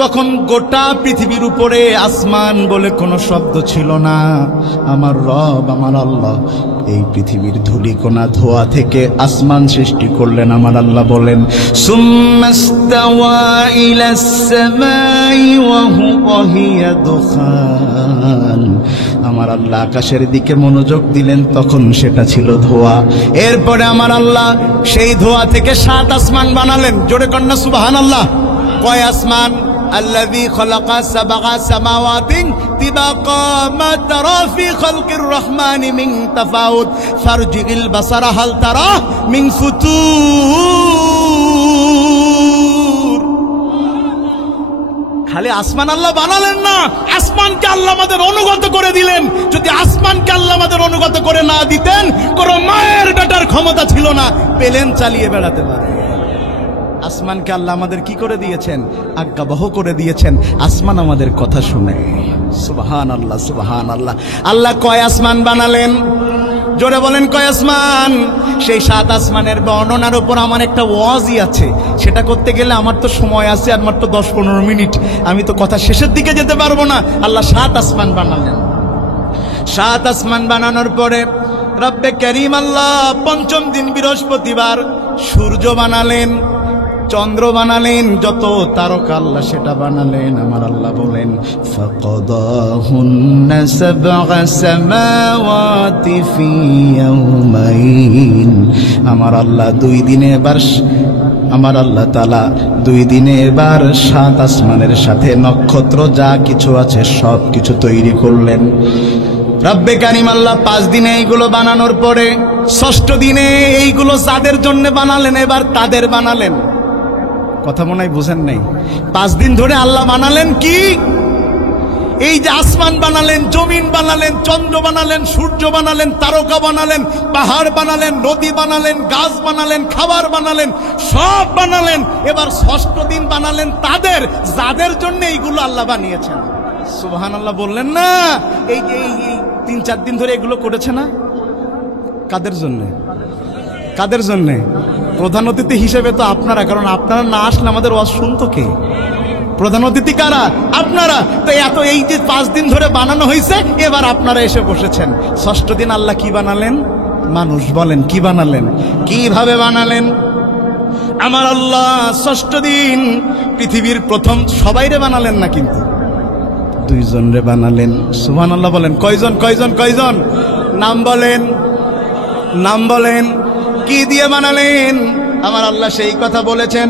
তখন গোটা পৃথিবীর উপরে আসমান বলে কোনো শব্দ ছিল না। আমার রব, আমার আল্লাহ এই পৃথিবীর ধূলিকণা ধোয়া থেকে আসমান সৃষ্টি করলেন। আমার আল্লাহ বলেন, সুম্মাস্তাওয়া ইলাস সামাই ওয়া হিয়া দুখান। আমার আল্লাহ আকাশের দিকে মনোযোগ দিলেন, তখন সেটা ছিল ধোঁয়া। এরপরে আমার আল্লাহ সেই ধোঁয়া থেকে 7 আসমান বানালেন। জোরে কন্যা সুবহানাল্লাহ। কয় আসমান? الذي خلق 7 سماوات طباقا ما ترى في خلق الرحمن من تفاوت فارجع البصر هل ترى من فتور। খালি আসমান আল্লাহ বানালেন না, আসমানকে আল্লাহ আমাদের অনুগত করে দিলেন। যদি আসমানকে আল্লাহ আমাদের অনুগত করে না দিতেন, কোন মায়ের বেটার ক্ষমতা ছিল না প্লেন চালিয়ে বেড়াতে পারে। আসমানকে আল্লাহ আমাদের কি করে দিয়েছেন? আজ্ঞাবহ করে দিয়েছেন। আসমান আমাদের কথা শুনে। সুবহানাল্লাহ, সুবহানাল্লাহ। আল্লাহ কয় আসমান বানালেন? জোরে বলেন, কয় আসমান? সেই 7 আসমানের বর্ণনার উপর আমার একটা ওয়াজই আছে, সেটা করতে গেলে আমার তো সময় আছে আর মাত্র 10-15 মিনিট, আমি তো কথা শেষের দিকে যেতে পারবো না। আল্লাহ 7 আসমান বানালেন। 7 আসমান বানানোর পরে রব্বে কারীম আল্লাহ 5ম দিন বৃহস্পতিবার সূর্য বানালেন, চন্দ্র বানালেন, যত তারকা আল্লাহ সেটা বানালেন। আমার আল্লাহ বলেন, ফাকাদাহুন্না 7 সামাওয়াতি ফি ইয়াওমাইন। আমার আল্লাহ 2 দিনে এবার, আমার আল্লাহ তাআলা 2 দিনে এবার 7 আসমানের সাথে নক্ষত্র যা কিছু আছে সব কিছু তৈরি করলেন। রব্বে কারীম আল্লাহ 5 দিনে এইগুলো বানানোর পরে 6ষ্ঠ দিনে এইগুলো যাদের জন্য বানালেন, এবার তাদের বানালেন। কথা মনে হয় বুঝেন নাই। 5 দিন ধরে আল্লাহ বানালেন কি? এই যে আসমান বানালেন, জমিন বানালেন, চন্দ্র বানালেন, সূর্য বানালেন, তারকা বানালেন, পাহাড় বানালেন, নদী বানালেন, গাছ বানালেন, খাবার বানালেন, সব বানালেন। এবার 6ষ্ঠ দিন বানালেন তাদের, যাদের জন্য এইগুলো আল্লাহ বানিয়েছেন। সুবহানাল্লাহ বললেন না? এই যে 3-4 দিন ধরে এগুলো করেছে না, কাদের জন্য? কাদের জন্য? প্রধান অতিথি হিসেবে তো আপনারা, কারণ আপনারা না আসলে আমাদের ওয়াজ শুনতো কে? প্রধান অতিথি কারা? আপনারা। তো এই যে 5 দিন ধরে বানানো হয়েছে, এবার আপনারা এসে বসেছেন। 6ষ্ঠ দিন আল্লাহ কি বানালেন? মানুষ। বলেন কি বানালেন? কিভাবে বানালেন? আমার আল্লাহ 6ষ্ঠ দিন পৃথিবীর প্রথম সবাইরে বানালেন না, কিন্তু 2 জনরে বানালেন। সুবহানাল্লাহ বলেন। কয়জন? কয়জন? কয়জন? নাম বলেন, নাম বলেন। কি দিয়ে বানালেন? আমার আল্লাহ সেই কথা বলেছেন,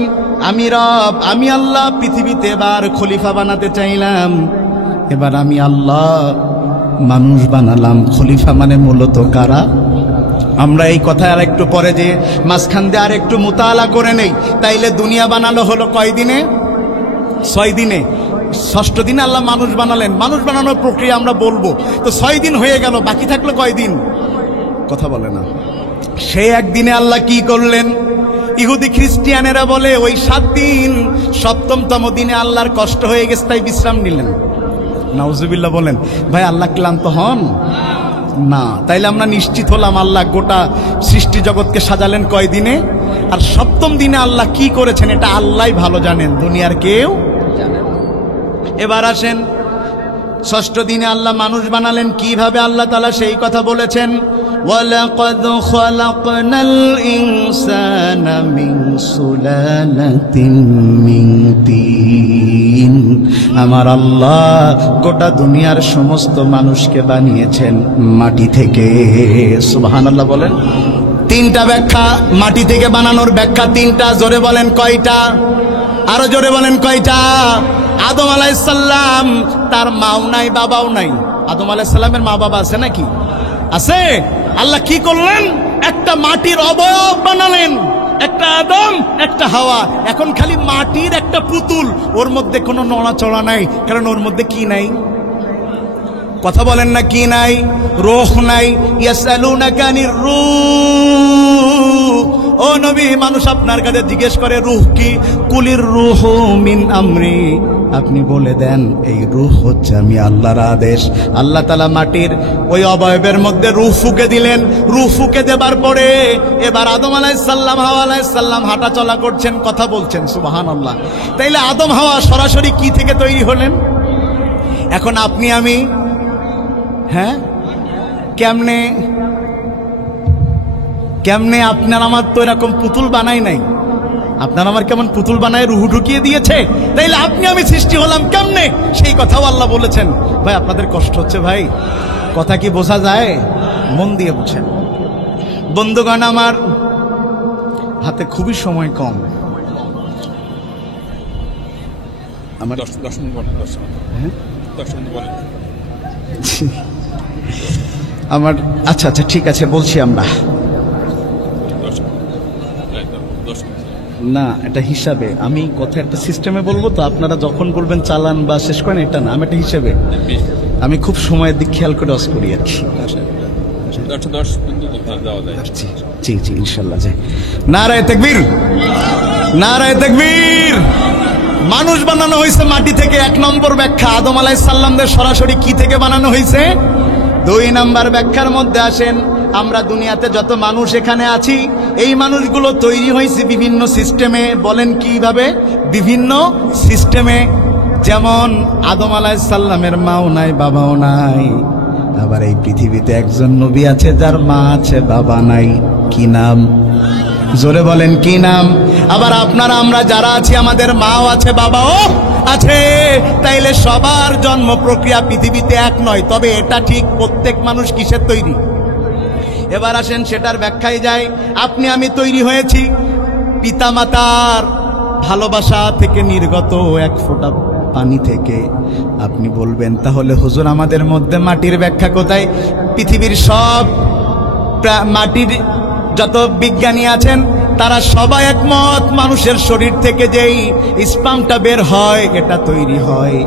আমি রব, আমি আল্লাহ পৃথিবীতে এবার খলিফা বানাতে চাইলাম। এবার আমি আল্লাহ মানুষ বানালাম। খলিফা মানে মূলত কারা? আমরা এই কথা আর একটু পরে যে মাঝখান দিয়ে আর একটু মুতালা করে নেই। তাইলে দুনিয়া বানানো হলো কয় দিনে? 6 দিনে। 6ষ্ঠ দিনে আল্লাহ মানুষ বানালেন। মানুষ বানানোর প্রক্রিয়া আমরা বলবো, তো 6 দিন হয়ে গেল, বাকি থাকলো কয় দিন? কথা বলে না। সেই একদিনে আল্লাহ কি করলেন? ইহুদি খ্রিস্টিয়ানেরা বলে ওই 7 দিন 7মতম দিনে আল্লাহর কষ্ট হয়ে গেছে, তাই বিশ্রাম নিলেন। নাউজুবিল্লাহ বলেন। ভাই আল্লাহ ক্লান্ত হন না? তাইলে আমরা নিশ্চিত হলাম আল্লাহ গোটা সৃষ্টি জগৎকে সাজালেন কয় দিনে, আর 7ম দিনে আল্লাহ কি করেছেন এটা আল্লাহই ভালো জানেন, দুনিয়ার কেউ জানেন। এবার আসেন, 6ষ্ঠ দিনে আল্লাহ মানুষ বানালেন কিভাবে? আল্লাহ তাআলা সেই কথা বলেছেন, ওয়ালাকাদ খালাকনাল ইনসানা মিন সুলালাতিন মিন তিন। আমার আল্লাহ গোটা দুনিয়ার সমস্ত মানুষকে বানিয়েছেন মাটি থেকে। সুবহানাল্লাহ বলেন। 3টা ব্যাখ্যা মাটি থেকে বানানোর ব্যাখ্যা 3টা। জোরে বলেন কয়টা? আরো জোরে বলেন কয়টা? আদম আলাইহিস সালাম তার মাও নাই বাবাও নাই। আদম আলাইহিস সালামের মা বাবা আছে নাকি? আছে। আল্লাহ কি করলেন? একটা মাটির অবয়ব বানালেন, একটা আদম একটা হাওয়া। এখন খালি মাটির একটা পুতুল, ওর মধ্যে কোনো নড়াচড়া নাই, কারণ ওর মধ্যে কি নাই? কথা বলেন না, কি নাই? রূহ নাই। ইয়াসালুনাকা আনির রূহ। ও নবী, মানুষ আপনার কাছে জিজ্ঞেস করে রূহ কি? কুলির রূহু মিন আমরি। আপনি বলে দেন এই রূহ হচ্ছে আমি আল্লাহর আদেশ। আল্লাহ তাআলা মাটির ওই অবয়বের মধ্যে রূহ ফুঁকে দিলেন। রূহ ফুঁকে দেবার পরে এবার আদম আলাইহিস সালাম হাওয়া আলাইহিস সালাম হাঁটা চলা করছেন, কথা বলছেন। সুবহানাল্লাহ। তাইলে আদম হাওয়া সরাসরি কি থেকে তৈরি হলেন? এখন আপনি আমি, হ্যাঁ, কেমনে কেমনে আপনার আমার তো এরকম পুতুল বানাই নাই। আপনার আমার কেমন পুতুল বানায় রুহু ঢুকিয়ে দিয়েছে, তাইলে আপনি আমি সৃষ্টি হলাম কেমনে? সেই কথাও আল্লাহ বলেছেন। ভাই আপনাদের কষ্ট হচ্ছে ভাই, কথা কি বোঝা যায়? মন দিয়ে বুঝেন। বন্ধুগণ আমার, হাতে খুবই সময় কম। আমার 10 মিনিট বলেন। 10 মিনিট বলেন। আমার আচ্ছা আচ্ছা ঠিক আছে বলছি আমরা। না, এটা হিসাবে আমি কথা একটা সিস্টেমে বলবো, তো আপনারা যখন বলবেন চালান বা শেষ করেন এটা না, আমি একটা হিসাবে, আমি খুব সময়ের দিক খেয়াল করে অস করি আর কি। জি জি ইনশাল্লাহ। যাই। নারায়ে তাকবীর, নারায়ে তাকবীর। মানুষ বানানো হয়েছে মাটি থেকে, 1 নম্বর ব্যাখ্যা। আদম আলাইহিস সালামদের সরাসরি কি থেকে বানানো হয়েছে? 2 নম্বর ব্যাখ্যার মধ্যে আসেন, আমরা দুনিয়াতে যত মানুষ এখানে আছি, এই মানুষগুলো তৈরি হয়েছে বিভিন্ন সিস্টেমে। বলেন কিভাবে? বিভিন্ন সিস্টেমে। যেমন আদম আলাইহিস সালামের মাও নাই বাবাও নাই। আবার এই পৃথিবীতে একজন নবী আছে যার মা আছে বাবা নাই। কি নাম? জোরে বলেন কি নাম? আবার আপনারা আমরা যারা আছি আমাদের মাও আছে বাবাও আছে। তাইলে সবার জন্ম প্রক্রিয়া পৃথিবীতে এক নয়, তবে এটা ঠিক প্রত্যেক মানুষ কিসের তৈরি? এবার আসেন সেটার ব্যাখ্যায় যাই। আপনি আমি তৈরি হয়েছি পিতামাতার ভালোবাসা থেকে নির্গত 1 ফোঁটা পানি থেকে। আপনি বলবেন তাহলে হুজুর আমাদের মধ্যে মাটির ব্যাখ্যা কোথায়? পৃথিবীর সব মাটির যত বিজ্ঞানী আছেন তারা সবাই একমত, মানুষের শরীর থেকে যেই স্পামটা বের হয় এটা তৈরি হয়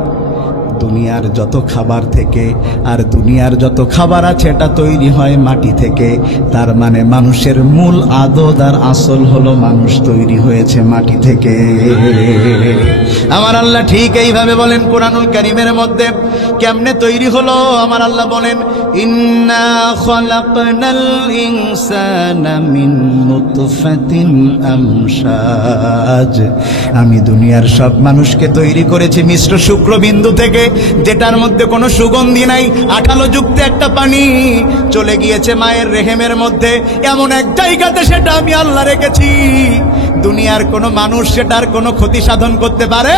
দুনিয়ার যত খাবার থেকে, আর দুনিয়ার যত খাবার আছে এটা তৈরি হয় মাটি থেকে। তার মানে মানুষের মূল আদত আর আসল হলো মানুষ তৈরি হয়েছে মাটি থেকে। আমার আল্লাহ ঠিক এইভাবে বলেন কোরআনুল কারীমের মধ্যে। কেমনে তৈরি হলো? আমার আল্লাহ বলেন, ইন্না খালাকনাল ইনসানা মিন নুতফাতিন আমশাজ। আমি দুনিয়ার সব মানুষকে তৈরি করেছি মিশ্র শুক্রবিন্দু থেকে, যেটার মধ্যে কোনো সুগন্ধি নাই। 18 যুক্ত একটা পানি চলে গিয়েছে মায়ের রেহেমের মধ্যে, এমন এক জায়গাতে সেটা আমি আল্লাহ রেখেছি। দুনিয়ার কোনো মানুষ সেটার কোনো ক্ষতি সাধন করতে পারে?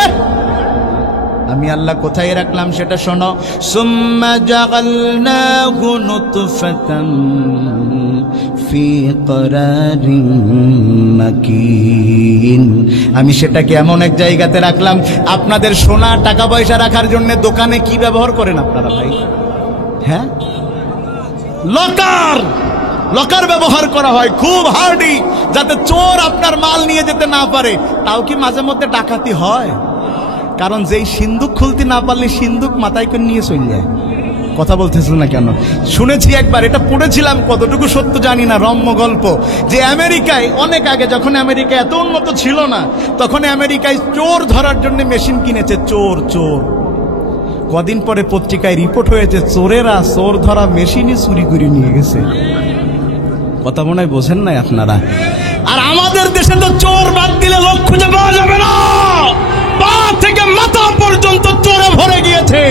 আমি আল্লাহ কোথায় রাখলাম সেটা শোনো। সুম্মা জাআলনাহু নুতফাতান ফি করারিন মাকিন। আমি সেটাকে এমন এক জায়গাতে রাখলাম। আপনাদের সোনা টাকা পয়সা রাখার জন্য দোকানে কি ব্যবহার করেন আপনারা ভাই? হ্যাঁ, লকার লকার ব্যবহার করা হয় খুব হার্ডি, যাতে চোর আপনার মাল নিয়ে যেতে না পারে। তাও কি মাঝে মধ্যে ডাকাতি হয়? কারণ যেই সিন্দুক খুলতে না পারলে সিন্দুক মাথায় করে নিয়ে চলে যায়। কথা বলতেছিল না কেন? শুনেছি একবার, এটা পড়েছিলাম, কতটুকু সত্য জানি না, রম্য গল্প, যে আমেরিকায় অনেক আগে, যখন আমেরিকা এত উন্নত ছিল না, তখন আমেরিকায় চোর ধরার জন্য মেশিন কিনেছে। চোর চোর কদিন পরে পত্রিকায় রিপোর্ট হয়েছে চোরেরা চোর ধরা মেশিনই চুরি করে নিয়ে গেছে। কথা মনে হয় বোঝেন নাই আপনারা। আর আমাদের দেশে তো চোর বাদ দিলে লোক খুঁজে পাওয়া যাবে না, পা থেকে মাথা পর্যন্ত চোরে ভরে গিয়েছে।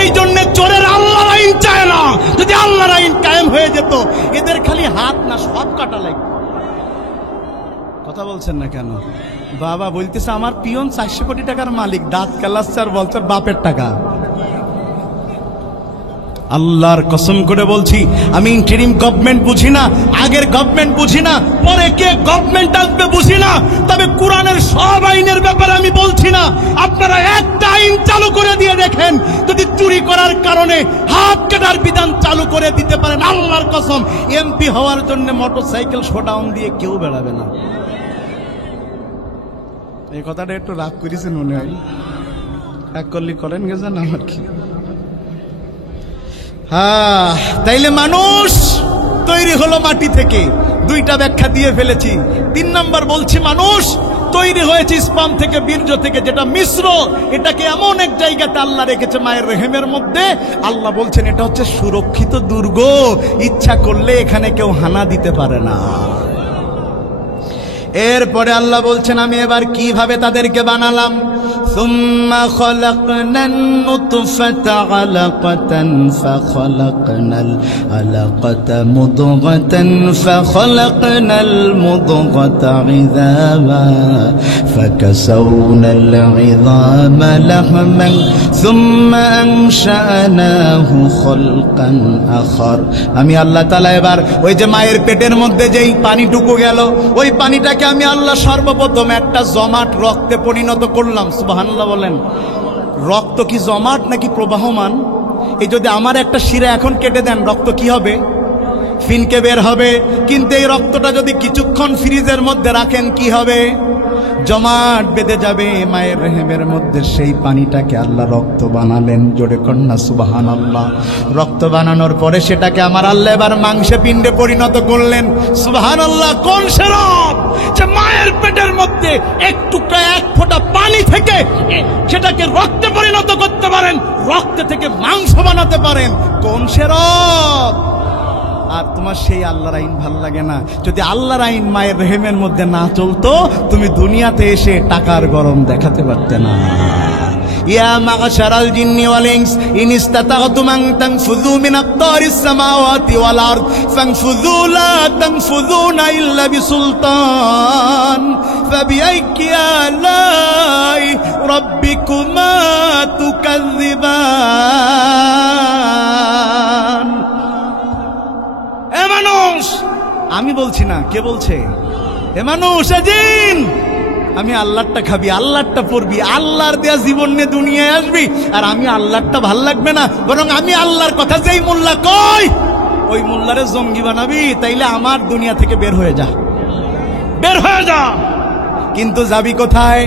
এই জন্য চোরের আল্লাহর আইন চায় না। যদি আল্লাহর আইন কায়েম হয়ে যেত, এদের খালি হাত না সব কাটা লাগবে। কথা বলছেন না কেন? বাবা বলতেছে আমার পিয়ন 400 কোটি টাকার মালিক, দাঁত কালাচ্ছে আর বলছে বাপের টাকা। আল্লাহর কসম করে বলছি, আমি ইন্টারিম গভর্নমেন্ট বুঝি না, আগের গভর্নমেন্ট বুঝি না, পরে কে গভর্নমেন্ট আসবে বুঝি না, তবে কোরআনের সব আইনের ব্যাপারে আমি বলছি না। আপনারা একটা আইন চালু করে দিয়ে দেখেন, যদি চুরি করার কারণে হাত কাটার বিধান চালু করে দিতে পারেন, আল্লাহর কসম এমপি হওয়ার জন্য মোটরসাইকেল শোডাউন দিয়ে কেউ বেড়াবে না। এই কথাটা একটু রাগ করেছেন মনে হয়, রাগ করলে করেন গেছেন আমার কি। হ্যাঁ, তাইলে মানুষ তৈরি হলো মাটি থেকে। দুইটা ব্যাখ্যা দিয়ে ফেলেছি। 3 নম্বর বলছি, মানুষ তৈরি হয়েছে স্পার্ম থেকে, বীর্য থেকে, যেটা মিশ্র। এটাকে এমন এক জায়গাতে আল্লাহ রেখেছে মায়ের রেহেমের মধ্যে। আল্লাহ বলছেন এটা হচ্ছে সুরক্ষিত দুর্গ, ইচ্ছা করলে এখানে কেউ হানা দিতে পারে না। এরপরে আল্লাহ বলছেন আমি এবার কিভাবে তাদেরকে বানালাম। সুম্মা খলাকনান নুতফাতা আলাকাতান ফাখলাকনাল আলাকাতা মুদগাতান ফাখলাকনাল মুদগাতা ইযামা ফাকাসাওনাল ইযামা লাহমান সুম্মা আনশানাহু খালকান আখার। আমি আল্লাহ তাআলা এবার ওই যে মায়ের পেটের মধ্যে যেই পানিটুকু গেল, ওই পানিটাকে আমি আল্লাহ সর্বপ্রথম একটা জমাট রক্তে পরিণত করলাম। সুবহানাল্লাহ বলেন। রক্ত কি জমাট নাকি প্রবাহমান? এই যদি আমার একটা শিরা এখন কেটে দেন, রক্ত কি হবে? ফিনকে বের হবে। কিন্তু এই রক্তটা যদি কিছুক্ষণ ফ্রিজের মধ্যে রাখেন কি হবে? জমাট বেঁধে যাবে মায়ের রেহেমের মধ্যে। সেই পানিটাকে আল্লাহ রক্ত বানালেন। জোরে কন্যা সুবহানাল্লাহ। রক্ত বানানোর পরে সেটাকে আমার আল্লাহ এবার মাংসে পিণ্ডে পরিণত করলেন। সুবহানাল্লাহ। কোন শরব যে মায়ের পেটের মধ্যে এক টুকরা, এক ফোঁটা পানি থেকে সেটাকে রক্তে পরিণত করতে পারেন, রক্ত থেকে মাংস বানাতে পারেন। কোন শরব? আর তোমার সেই আল্লাহর আইন ভাল লাগে না? যদি আল্লাহর আইন মায়ের রেহেমের মধ্যে না চলতো, তুমি দুনিয়াতে এসে টাকার গরম দেখাতে পারতে না। ইয়া মাগশারাল জিন্নি ওয়াল ইনস ইন ইসতাতা'তুম আন তানফুযু মিন আকতারিস সামাওয়াতি ওয়াল আরদ ফানফুযু লা তানফুযুনা ইল্লা বিসুলতান ফাবিআইয়ি আলাই রাব্বিকুমা তুকাযযিবান। এ মানুষ, আমি বলছি না, কে বলছে? এ মানুষ, জিন, আমি আল্লাহরটা খাবি, আল্লাহরটা পড়বি, আল্লাহর দেয়া জীবন নিয়ে দুনিয়ায় আসবি, আর আমি আল্লাহরটা ভাল লাগবে না, বরং আমি আল্লাহর কথা যেই মোল্লা কই ওই মোল্লারে জঙ্গি বানাবি। তাইলে আমার দুনিয়া থেকে বের হয়ে যা, বের হয়ে যা। কিন্তু যাবি কোথায়?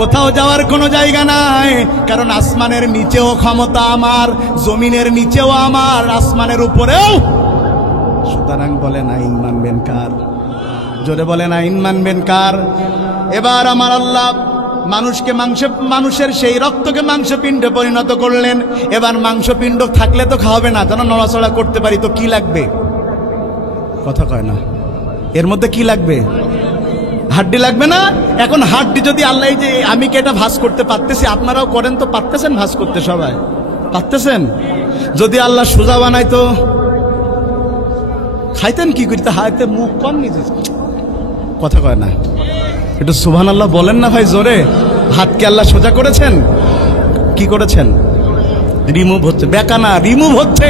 কোথাও যাওয়ার কোনো জায়গা নাই, কারণ আসমানের নিচেও ক্ষমতা আমার, জমিনের নিচেও আমার, আসমানের উপরেও। সুতরাং বলেন আইন মানবেন কার? জোরে বলেন আইন মানবেন কার? এবার আমার আল্লাহ মানুষকে মানুষের সেই রক্তকে মাংসপিণ্ডে পরিণত করলেন। এবার মাংসপিণ্ড থাকলে তো খাওয়াবে না, যেন নড়াচড়া করতে পারি। তো কি লাগবে? কথা কয় না। এর মধ্যে কি লাগবে? হাড্ডি লাগবে না? এখন হাড্ডি যদি আল্লাহ, যে আমি কি এটা ভাঁজ করতে পারতেছি, আপনারাও করেন তো, পারতেছেন ভাঁজ করতে? সবাই পারতেছেন? যদি আল্লাহ সোজা বানাইতো, খাইতেন কি করিতে? হাইতে মুখ কম নিজে। কথা কয় না। একটু সুবহানাল্লাহ বলেন না ভাই জোরে। হাতকে আল্লাহ সোজা করেছেন? কি করেছেন? রিমুভ হচ্ছে। বেকানা রিমুভ হচ্ছে।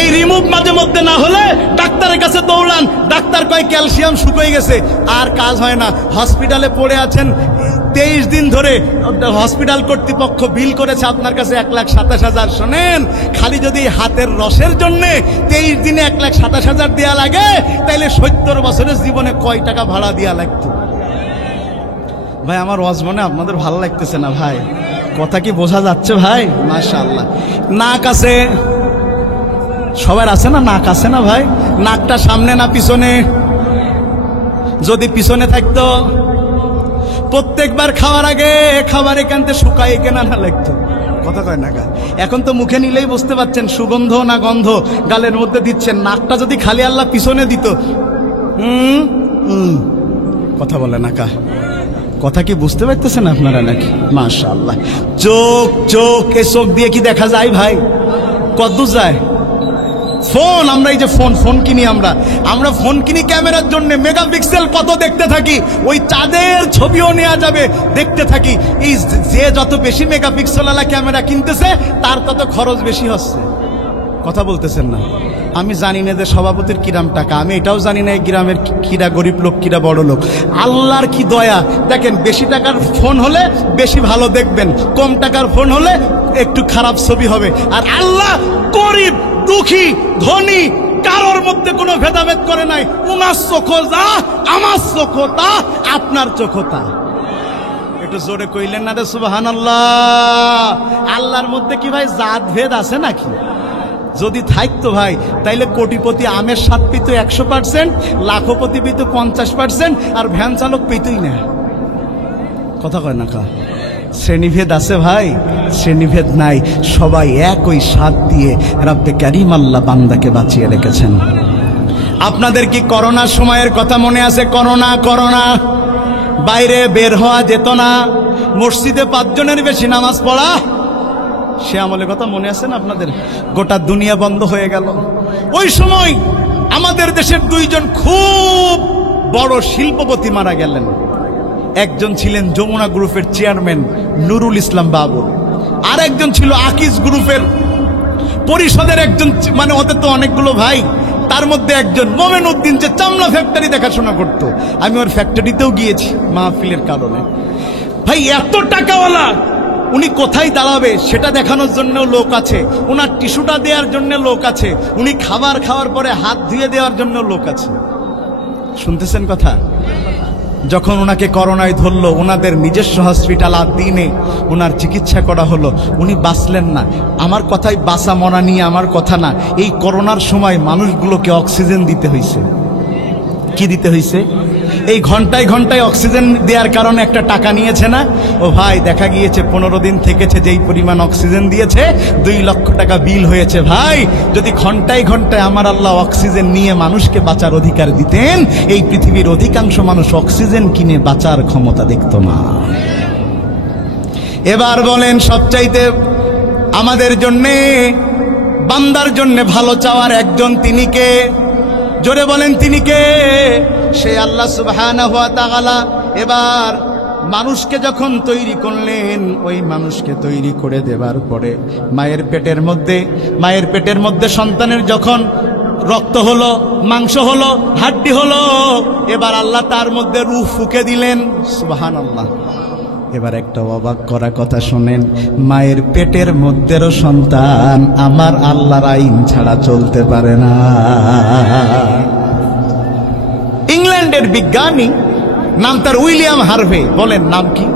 এই রিমুভ মাঝে মধ্যে না হলে ডাক্তারের কাছে দৌড়ান, ডাক্তার কয় ক্যালসিয়াম শুকিয়ে গেছে, আর কাজ হয় না। হসপিটালে পড়ে আছেন, 23 দিন ধরে হসপিটাল কর্তৃপক্ষ বিল করেছে আপনার কাছে 1,27,000। শোনেন, খালি যদি হাতের রসের জন্য 23 দিনে 1,27,000 দেওয়া লাগে, তাইলে 70 বছরের জীবনে কয় টাকা ভাড়া দেওয়া লাগতো? ভাই আমার ওয়াজ মনে আপনাদের ভালো লাগতেছে না ভাই? কথা কি বোঝা যাচ্ছে ভাই? মাশাআল্লাহ। নাক আছে, সবার আছে না? নাক আছে না ভাই? নাকটা সামনে না পিছনে? যদি পিছনে থাকতো প্রত্যেকবার খাওয়ার আগে খাবার এখানতে শুকায় কেনা না লাগতো। কথা কয় না গা? এখন তো মুখে নিলেই বুঝতে পারছেন সুগন্ধ না গন্ধ গালের মধ্যে দিচ্ছেন। নাকটা যদি খালি আল্লাহ পিছনে দিত, কথা বলে না কা? কথা কি বুঝতে পারতেছেন আপনারা নাকি? মাশাআল্লাহ। চোখ এই চোখ দিয়ে কি দেখা যায় ভাই? কদ্দূর যায়? ফোন, আমরা এই যে ফোন কিনি, আমরা ফোন কিনি ক্যামেরার জন্য। মেগাপিক্সেল কত দেখতে থাকি, ওই চাঁদের ছবিও নেওয়া যাবে দেখতে থাকি। এই যে যত বেশি মেগাপিক্সেল ওয়ালা ক্যামেরা কিনতেছে তার তত খরচ বেশি হচ্ছে। কথা বলতেছেন না? আমি জানি না যে সভাপতির কিরাম টাকা, আমি এটাও জানি না এই গ্রামের কিরা গরিব লোক কিরা বড় লোক। আল্লাহর কি দয়া দেখেন, বেশি টাকার ফোন হলে বেশি ভালো দেখবেন, কম টাকার ফোন হলে একটু খারাপ ছবি হবে। আর আল্লাহ গরিব দুঃখী ধনী কারোর মধ্যে কোনো ভেদাভেদ করে নাই। উনার চোখো যা, আমার চোখো তা, আপনার চোখো তা। একটু জোরে কইলেন না রে সুবহানাল্লাহ? আল্লাহর মধ্যে কি ভাই জাত ভেদ আছে নাকি? যদি থাকতো ভাই, তাইলে কোটিপতি আমের স্বাদ পেত 100%, লাখপতি পেত 50%, আর ভ্যান চালক পেতই না। কথা কয় না কা? শ্রেণীভেদ আছে ভাই? শ্রেণীভেদ নাই, সবাই একই স্বাদ দিয়ে রব্বে কারীম আল্লাহ বান্দাকে বাঁচিয়ে রেখেছেন। আপনাদের কি করোনার সময়ের কথা মনে আছে? করোনা বাইরে বের হওয়া যেত না, মসজিদে 5 জনের বেশি নামাজ পড়া, সে আমলের কথা মনে আছে না আপনাদের? গোটা দুনিয়া বন্ধ হয়ে গেল। ওই সময় আমাদের দেশের 2 জন খুব বড় শিল্পপতি মারা গেলেন। একজন ছিলেন যমুনা গ্রুপের চেয়ারম্যান নুরুল ইসলাম বাবুল, আর একজন ছিল আকিজ গ্রুপের পরিষদের একজন, মানে ওদের তো অনেকগুলো ভাই, তার মধ্যে একজন মোমেন উদ্দিন, যে চামড়া ফ্যাক্টরি দেখাশোনা করত। আমি ওর ফ্যাক্টরিতেও গিয়েছি মাহফিলের কারণে। ভাই এত টাকাওয়ালা, উনি কোথায় দাঁড়াবে সেটা দেখানোর জন্য লোক আছে, উনার টিস্যুটা দেওয়ার জন্য লোক আছে, উনি খাবার খাওয়ার পরে হাত ধুয়ে দেওয়ার জন্য লোক আছে। শুনতেছেন কথা? যখন ওনাকে করোনায় ধরলো, ওনাদের নিজস্ব হসপিটাল দিনে ওনার চিকিৎসা করা হলো, উনি বাঁচলেন না। আমার কথাই বাঁচা মরা নিয়ে আমার কথা না। এই করোনার সময় মানুষগুলোকে অক্সিজেন দিতে হয়েছে। কি দিতে হয়েছে? এই ঘন্টায় ঘন্টায় অক্সিজেন দেওয়ার কারণে একটা টাকা নিয়েছে না? ও ভাই দেখা গিয়েছে 15 দিন থেকেছে, যেই পরিমাণ অক্সিজেন দিয়েছে 2 লক্ষ টাকা বিল হয়েছে। ভাই যদি ঘন্টায় ঘন্টায় আমার আল্লাহ অক্সিজেন নিয়ে মানুষকে বাঁচার অধিকার দিতেন, এই পৃথিবীর অধিকাংশ মানুষ অক্সিজেন কিনে বাঁচার ক্ষমতা দেখত না। এবার বলেন, সবচাইতে আমাদের জন্যে, বান্দার জন্যে ভালো চাওয়ার একজন, তিনি কে? জোরে বলেন তিনি কে? সে আল্লাহ সুবহানাহু ওয়া তাআলা। এবার মানুষকে যখন তৈরি করলেন, ওই মানুষকে তৈরি করে দেবার পরে মায়ের পেটের মধ্যে সন্তানের যখন রক্ত হলো, মাংস হলো, হাড্ডি হলো, এবার আল্লাহ তার মধ্যে রূহ ফুঁকে দিলেন। সুবহানাল্লাহ। এবার একটা অবাক করা কথা শোনেন, মায়ের পেটের মধ্যেরও সন্তান আমার আল্লাহর আইন ছাড়া চলতে পারে না। ইংল্যান্ডের বিজ্ঞানী, নাম তার উইলিয়াম হার্ভে। বলেন নাম কি?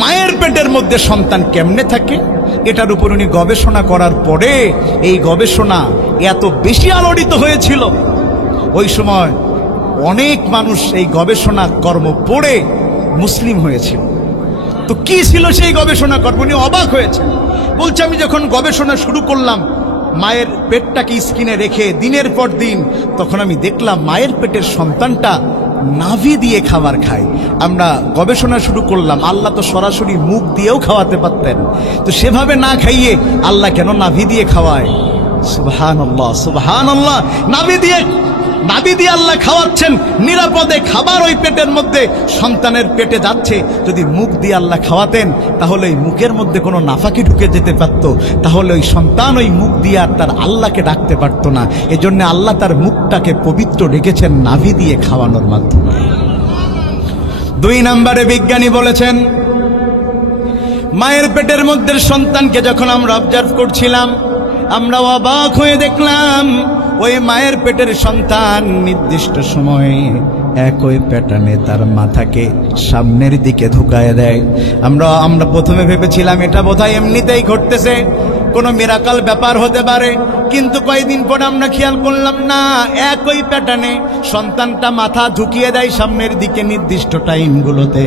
মায়ের পেটের মধ্যে সন্তান কেমনে থাকে, এটার উপর উনি গবেষণা করার পরে এই গবেষণা এত বেশি আলোড়িত হয়েছিল, ওই সময় অনেক মানুষ এই গবেষণা কর্ম পড়ে মুসলিম হয়েছিল। তো কি ছিল সেই গবেষণা কর্ম? উনি অবাক হয়েছেন। বলছে, আমি যখন গবেষণা শুরু করলাম মায়ের পেটটাকে স্কিনে রেখে দিনের পর দিন, তখন আমি দেখলাম মায়ের পেটের সন্তানটা নাভি দিয়ে খাবার খায়। আমরা গবেষণা শুরু করলাম, আল্লাহ তো সরাসরি মুখ দিয়েও খাওয়াতে পারতেন, তো সেভাবে না খাইয়ে আল্লাহ কেন নাভি দিয়ে খাওয়ায়? সুবহানাল্লাহ, সুবহানাল্লাহ। নাভি দিয়ে আল্লাহ খাওয়াচ্ছেন, নিরাপদে খাবার ওই পেটের মধ্যে সন্তানের পেটে যাচ্ছে। যদি মুখ দিয়ে আল্লাহ খাওয়াতেন, তাহলে ওই মুখের মধ্যে কোনো নাফাকি ঢুকে যেতে পারত, তাহলে ওই সন্তান ওই মুখ দিয়ে আর তার আল্লাহকে ডাকতে পারত না। এজন্য আল্লাহ তার মুখটাকে পবিত্র রেখেছেন নাভি দিয়ে খাওয়ানোর মাধ্যমে। দুই নম্বরে বিজ্ঞানী বলেছেন, মায়ের পেটের মধ্যে সন্তানকে যখন আমরা অবজার্ভ করছিলাম, আমরা অবাক হয়ে দেখলাম ওই মায়ের পেটের সন্তান নির্দিষ্ট সময়ে একই প্যাটার্নে তার মাথাকে সামনের দিকে ঝুঁকায় দেয়। আমরা প্রথমে ভেবেছিলাম এটা বোধহয় এমনিতেই ঘটতেছে, কোনো মিরাকল ব্যাপার হতে পারে, কিন্তু কয়েকদিন পরে আমরা খেয়াল করলাম না, একই প্যাটার্নে সন্তানটা মাথা ঝুঁকিয়ে দেয় সামনের দিকে নির্দিষ্ট টাইমগুলোতে।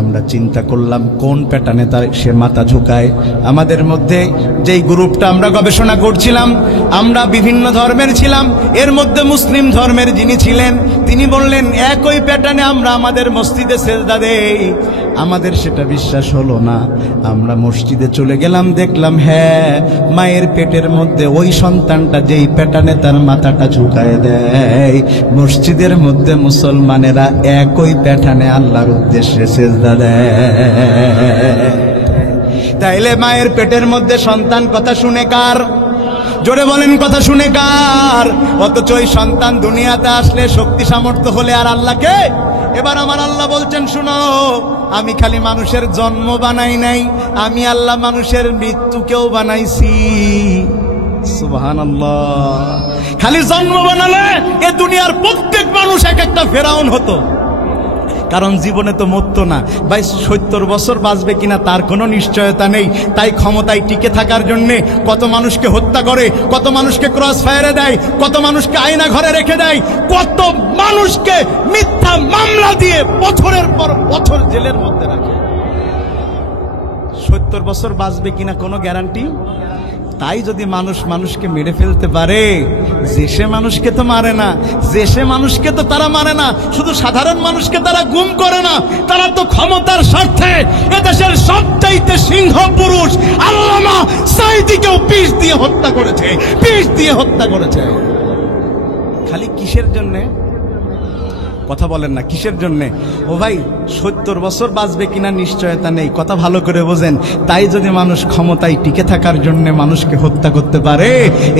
আমরা চিন্তা করলাম কোন প্যাটার্নে তার সে মাথা ঝুঁকায়। আমাদের মধ্যে যেই গ্রুপটা আমরা গবেষণা করছিলাম, আমরা বিভিন্ন ধর্মের ছিলাম, এর মধ্যে মুসলিম ধর্মের যিনি ছিলেন তিনি বললেন একই প্যাটার্নে আমরা আমাদের মসজিদে সেজদা দেই। আমাদের সেটা বিশ্বাস হলো না। আমরা মসজিদে চলে গেলাম, দেখলাম হ্যাঁ, মায়ের পেটের মধ্যে ওই সন্তানটা যেই প্যাটার্নে তার মাথাটা ঝুঁকায় দেয়, মসজিদের মধ্যে মুসলমানেরা একই প্যাটার্নে আল্লাহর উদ্দেশ্যে সেজদা দেয়। তাইলে মায়ের পেটের মধ্যে সন্তান কথা শুনে কার? জোরে বলেন, কথা শুনে কার? অথচ ওই সন্তান দুনিয়াতে আসলে শক্তি সামর্থ্য হলে আর আল্লাহকে। এবার আমার আল্লাহ বলছেন, শুনো, আমি খালি মানুষের জন্ম বানাই নাই, আমি আল্লাহ মানুষের মৃত্যুকেও বানাইছি। সুবহানাল্লাহ। খালি জন্ম বানালে এ দুনিয়ার প্রত্যেক মানুষ এক একটা ফেরাউন হতো, কারণ জীবনে তো মরতো না। ভাই 70 বছর বাঁচবে কিনা তার কোনো নিশ্চয়তা নেই। তাই ক্ষমতায় টিকে থাকার জন্য কত মানুষকে হত্যা করে, কত মানুষকে ক্রস ফায়ারে দেয়, কত মানুষকে আয়না ঘরে রেখে দেয়, কত মানুষকে মিথ্যা মামলা দিয়ে বছরের পর বছর জেলের মধ্যে রাখে। 70 বছর বাঁচবে কিনা কোনো গ্যারান্টি। তাই যদি মানুষ মানুষকে মেরে ফেলতে পারে, যে সে মানুষকে তো মারে না, যে সে মানুষকে তো তারা মারে না, শুধু সাধারণ মানুষকে তারা গুম করে না, তারা তো ক্ষমতার স্বার্থে এদেশের সবচাইতে সিংহ পুরুষ আল্লামা সাঈদীকেও বিষ দিয়ে হত্যা করেছে, বিষ দিয়ে হত্যা করেছে। খালি কিসের জন্যে? কথা বলেন না, কিসের জন্যে? ও ভাই 70 বছর বাঁচবে কিনা নিশ্চয়তা নেই, কথা ভালো করে বোঝেন। তাই যদি মানুষ ক্ষমতায় টিকে থাকার জন্য মানুষকে হত্যা করতে পারে,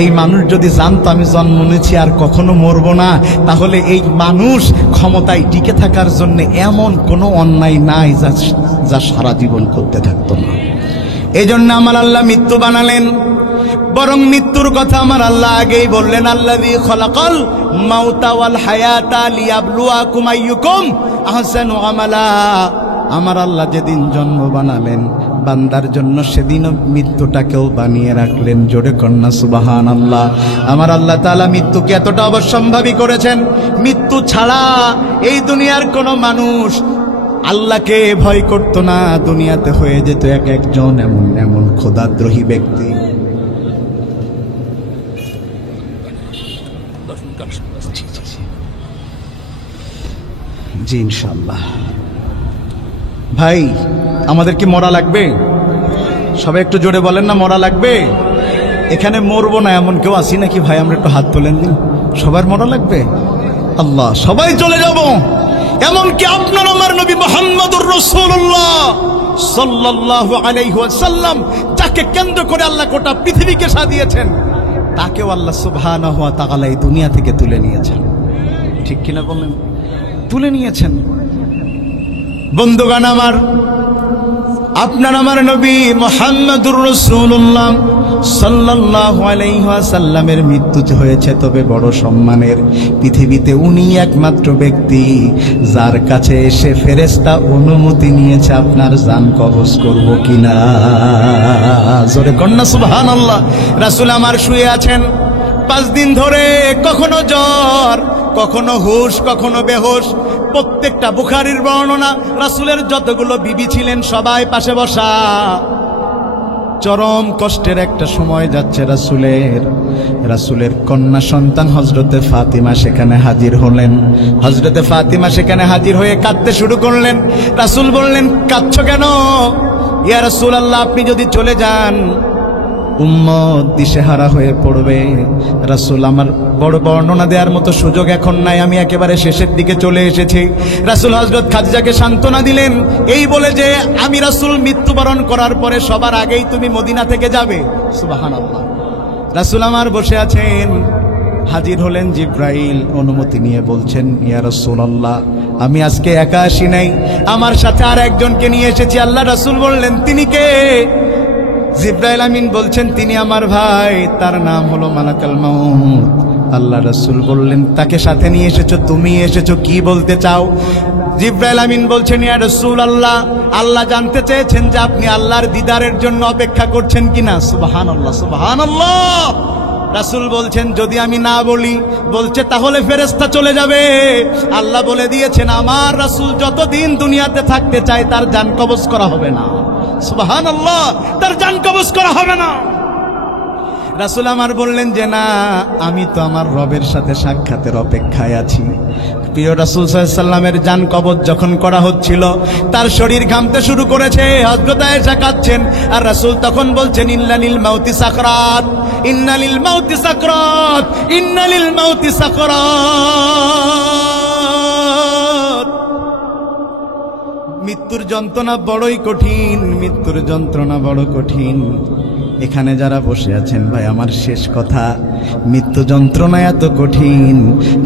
এই মানুষ যদি জানতো আমি জন্ম নিয়েছি আর কখনো মরবো না, তাহলে এই মানুষ ক্ষমতায় টিকে থাকার জন্য এমন কোনো অন্যায় নাই যা সারা জীবন করতে থাকতো না। এই জন্য আমার আল্লাহ মৃত্যু বানালেন। বরং মৃত্যুর কথা আমার আল্লাহ আগেই বললেন, আল্লাযী খালাকাল মাউতা ওয়াল হায়াতা লিয়াবলুয়াকুম আইয়ুকুম আহসানু আমালা। আমার আল্লাহ যেদিন জন্ম বানালেন বান্দার জন্য, সেদিনও মৃত্যুটাকেও বানিয়ে রাখলেন। জোরে কন্যা সুবহানাল্লাহ। আমার আল্লাহ তাআলা মৃত্যুকে এতটা অবশ্যম্ভাবী করেছেন, মৃত্যু ছাড়া এই দুনিয়ার কোনো মানুষ আল্লাহকে ভয় করতো না। দুনিয়াতে হয়ে যেত এক একজন এমন এমন খোদাদ্রোহী ব্যক্তি। জি ইনশাআল্লাহ। ভাই আমাদের কি মরা লাগবে? সবাই একটু জোরে বলেন না, মরা লাগবে? এখানে মরবো না এমন কেউ আছি নাকি? ভাই আমরা একটু হাত তোলেন দিন। সবার মরা লাগবে? আল্লাহ, সবাই চলে যাব। এমনকি আপনার আমার নবী মুহাম্মদুর রাসূলুল্লাহ সাল্লাল্লাহু আলাইহি ওয়াসাল্লাম, যাকে কেন্দ্র করে আল্লাহ গোটা পৃথিবীকে সাজিয়েছেন, তাকেও আল্লাহ সুবহানাহু ওয়া তাআলা এই দুনিয়া থেকে তুলে নিয়েছেন। ঠিক কিনা বলেন? তুলে নিয়েছেন। বন্ধুগণ আমার, আপনার আমার নবী মুহাম্মদুর রাসূলুল্লাহ সাল্লাল্লাহু আলাইহি ওয়াসাল্লামের মৃত্যু হয়েছে, তবে বড় সম্মানের। পৃথিবীতে উনি একমাত্র ব্যক্তি যার কাছে এসে ফেরেশতা অনুমতি নিয়েছে আপনার জান কবজ করব কিনা। জোরে কন্যা সুবহানাল্লাহ। রাসূল আমার শুয়ে আছেন 5 দিন ধরে, কখনো জ্বর, কখনো হুশ, কখনো বেহুশ। প্রত্যেকটা বুখারীর বর্ণনা, রাসূলের যতগুলো বিবি ছিলেন সবাই পাশে বসা। চরম কষ্টের একটা সময় যাচ্ছে রাসূলের কন্যা সন্তান হযরতে ফাতিমা সেখানে হাজির হলেন। হযরতে ফাতিমা সেখানে হাজির হয়ে কাঁদতে শুরু করলেন। রাসূল বললেন, কাঁদছো কেন? ইয়া রাসূলুল্লাহ, আপনি যদি চলে যান উম্মত দিশেহারা হয়ে পড়বে। রাসূল, আমার বড় বর্ণনা দেওয়ার মতো সুযোগ এখন নাই, আমি একেবারে শেষের দিকে চলে এসেছি। রাসূল হযরত খাদিজাকে সান্ত্বনা দিলেন, এই বলে যে আমি রাসূল মৃত্যুবরণ করার পরে সবার আগেই তুমি মদিনা থেকে যাবে। সুবহানাল্লাহ। রাসূল আমার বসে আছেন, হাজির হলেন জিবরাইল, অনুমতি নিয়ে বলছেন, ইয়া রাসূলুল্লাহ আমি আজকে একা আসি নাই, আমার সাথে আর একজনকে নিয়ে এসেছি। আল্লাহ রাসূল বললেন, তিনি কে? জিবরাইল আমিন বলছেন, তিনি আমার ভাই, তার নাম হলো মালাকুল মউত। আল্লাহ রাসূল বললেন, তাকে সাথে নিয়ে এসেছো, তুমি এসেছো, কি বলতে চাও? জিবরাইল আমিন বলছেন, ইয়া রাসূলুল্লাহ, আল্লাহ জানতে চেয়েছেন যে আপনি আল্লাহর দিদারের জন্য অপেক্ষা করছেন কিনা। সুবহানাল্লাহ, সুবহানাল্লাহ। রাসূল বলছেন, যদি আমি না বলি, বলছে তাহলে ফেরেশতা চলে যাবে। আল্লাহ বলে দিয়েছেন, আমার রাসূল যতদিন দুনিয়াতে থাকতে চায় তার জান কবজ করা হবে না। সুবহানাল্লাহ, তার জান কবজ করা হবে না। রাসূল আমার বললেন যে না, আমি তো আমার রবের সাথে সাক্ষাতের অপেক্ষায় আছি। প্রিয় রাসূল সাল্লাল্লাহু আলাইহি সাল্লামের জান কবজ যখন করা হচ্ছিল, তার শরীর ঘামতে শুরু করেছে, হযরত আয়েশা কাঁদছেন, আর রাসূল তখন বলছেন, ইন্না লিল মাউতি সাকরাত, ইন্না লিল মাউতি সাকরাত, ইন্না লিল মাউতি সাকরাত। মৃত্যুর যন্ত্রণা বড়ই কঠিন, মৃত্যুর যন্ত্রণা বড় কঠিন। এখানে যারা বসে আছেন ভাই, আমার শেষ কথা, মৃত্যু যন্ত্রণা এত কঠিন,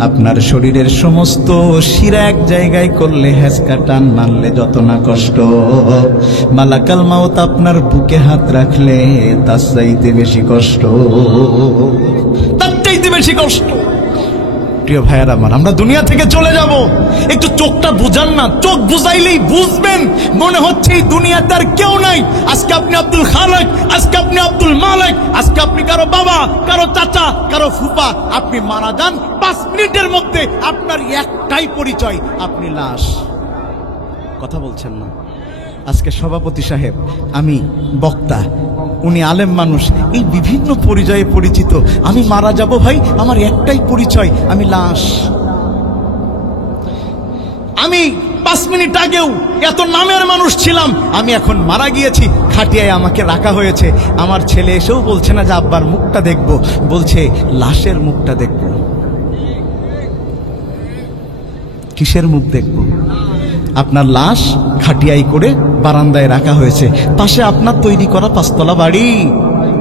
আপনার শরীরের সমস্ত শিরা এক জায়গায় করলে, হ্যাঁচকা টান মারলে যত না কষ্ট, মালাকুল মাউত আপনার বুকে হাত রাখলে তার চাইতে বেশি কষ্ট, তার চাইতে বেশি কষ্ট। প্রিয় ভাইয়ারা আমার, আমরা দুনিয়া থেকে চলে যাব, একটু চোখটা বুঝান না, চোখ বুঝাইলেই বুঝবেন মনে হচ্ছে এই দুনিয়াতে আর কেউ নাই। আজকে আপনি আব্দুল খালেক, আজকে আপনি আব্দুল মালেক, আজকে আপনি কারো বাবা, কারো চাচা, কারো ফুফা, আপনি মারা যান, 5 মিনিটের মধ্যে আপনার একটাই পরিচয়, আপনি লাশ। কথা বলছেন না। আজকে সভাপতি সাহেব, আমি বক্তা, উনি আলেম মানুষ, এই বিভিন্ন পরিচয়ে পরিচিত। আমি মারা যাব ভাই, আমার একটাই পরিচয়, আমি লাশ। আমি 5 মিনিট আগেও এত নামের মানুষ ছিলাম, আমি এখন মারা গিয়েছি, খাটিয়ায় আমাকে রাখা হয়েছে। আমার ছেলে এসেও বলছে না যে আব্বার মুখটা দেখবো, বলছে লাশের মুখটা দেখবো। কিসের মুখ দেখবো? আপনার লাশ খাটিয়াই করে বারান্দায় রাখা হয়েছে, পাশে আপনার তৈরি করা 5 তলা বাড়ি।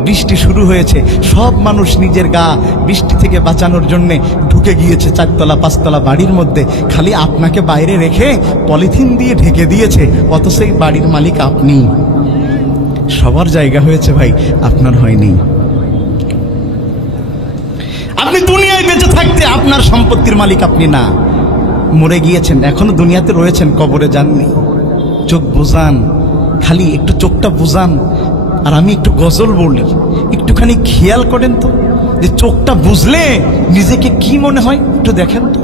বৃষ্টি শুরু হয়েছে, সব মানুষ নিজের গা বৃষ্টি থেকে বাঁচানোর জন্য ঢুকে গিয়েছে 4 তলা 5 তলা বাড়ির মধ্যে, খালি আপনাকে বাইরে রেখে পলিথিন দিয়ে ঢেকে দিয়েছে, অথচ এই বাড়ির মালিক আপনি। সবার জায়গা হয়েছে ভাই, আপনার হয়নি। আপনি দুনিয়ায় বেঁচে থাকতে আপনার সম্পত্তির মালিক আপনি না, মরে গিয়েছেন, এখনো দুনিয়াতে রয়েছেন, কবরে যাননি। চোখ বুঝান, খালি একটু চোখটা বুঝান। আর আমি একটু গজল বলি, একটুখানি খেয়াল করেন তো, যে চোখটা বুঝলে নিজেকে কি মনে হয়, একটু দেখেন তো।